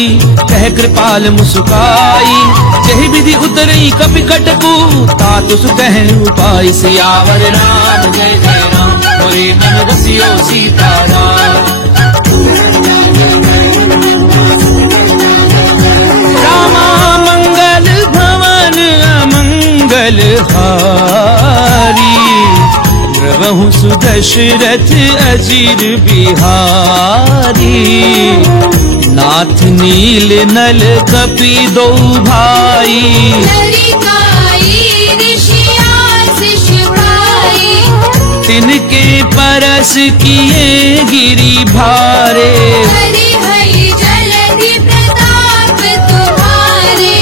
कह कृपाल मुस्काई। जहि विधि उतरई कपि कटकु, तातु सुकह उपाय। सियावर राम जय जय राम, मोरे मन बसियो सीताराम। रामा मंगल भवन अमंगल हारी, प्रभु सुदशरथ अजीर बिहारी। नाथ नील नल कपि दो भाई, ललिताई ऋषिया शिष्य भाई। तिनके परस किए गिरि भारे। हरि हरि जलधि प्रताप तुम्हारे।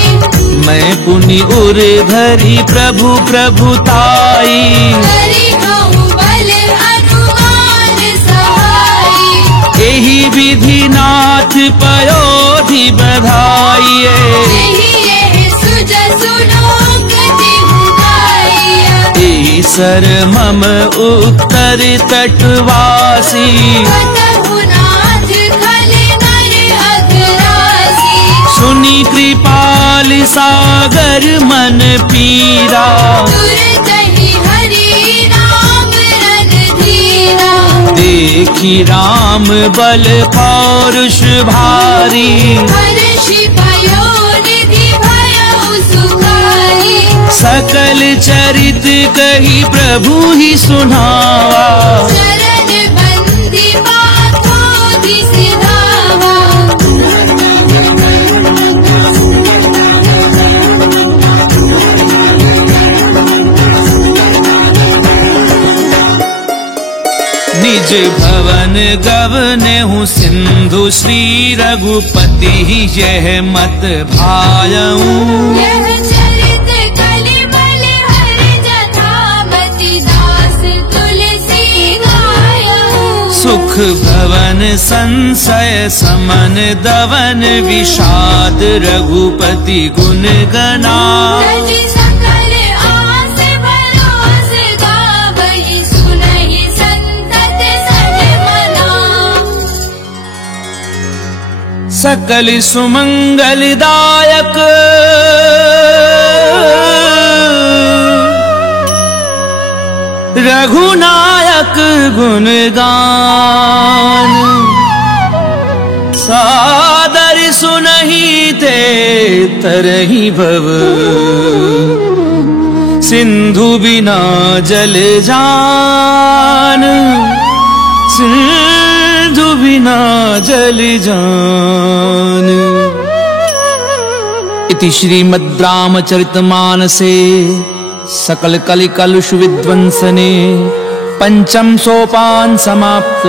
मैं पुनि उर धरि प्रभु प्रभुताई। हरि हऊँ बल हनुमान सहाई। एहि विधि नाथ पयोधि बधाइए। यही यह सुजसु लोक देहु गाइया। ईसर मम उत्तर तटवासी, कतहु नाथ खल नर अघरासी। सुनि कृपाल सागर मन पीरा। तुरतहि हरि राम रणधीरा। देखी राम बल पौरुष भारी। हर्षि भयो निधि भयउ सुखाई। सकल चरित कही प्रभु ही सुनावा। चरण बंदी पाथोधि सिधावा। निज भवन गवने हूँ सिंधु, श्री रघुपति यह मत भायऊं। यह चरित कलिबल हरि जथामति, दास तुलसी गायऊ। सुख भवन संशय समन दवन, विषाद रघुपति गुण गना। तज सकल आस भरोस गावहि, सुनहि संतत सज मना। सकल सुमंगलदायक रघुनायक गुणगान सादर सुनहि ते तरहि भव सिंधु बिना जल जान सिंधु बिना जल जान। इति श्रीमद् रामचरितमानसे सकल कलि कलुष विध्वंसने पंचम सोपान समाप्त।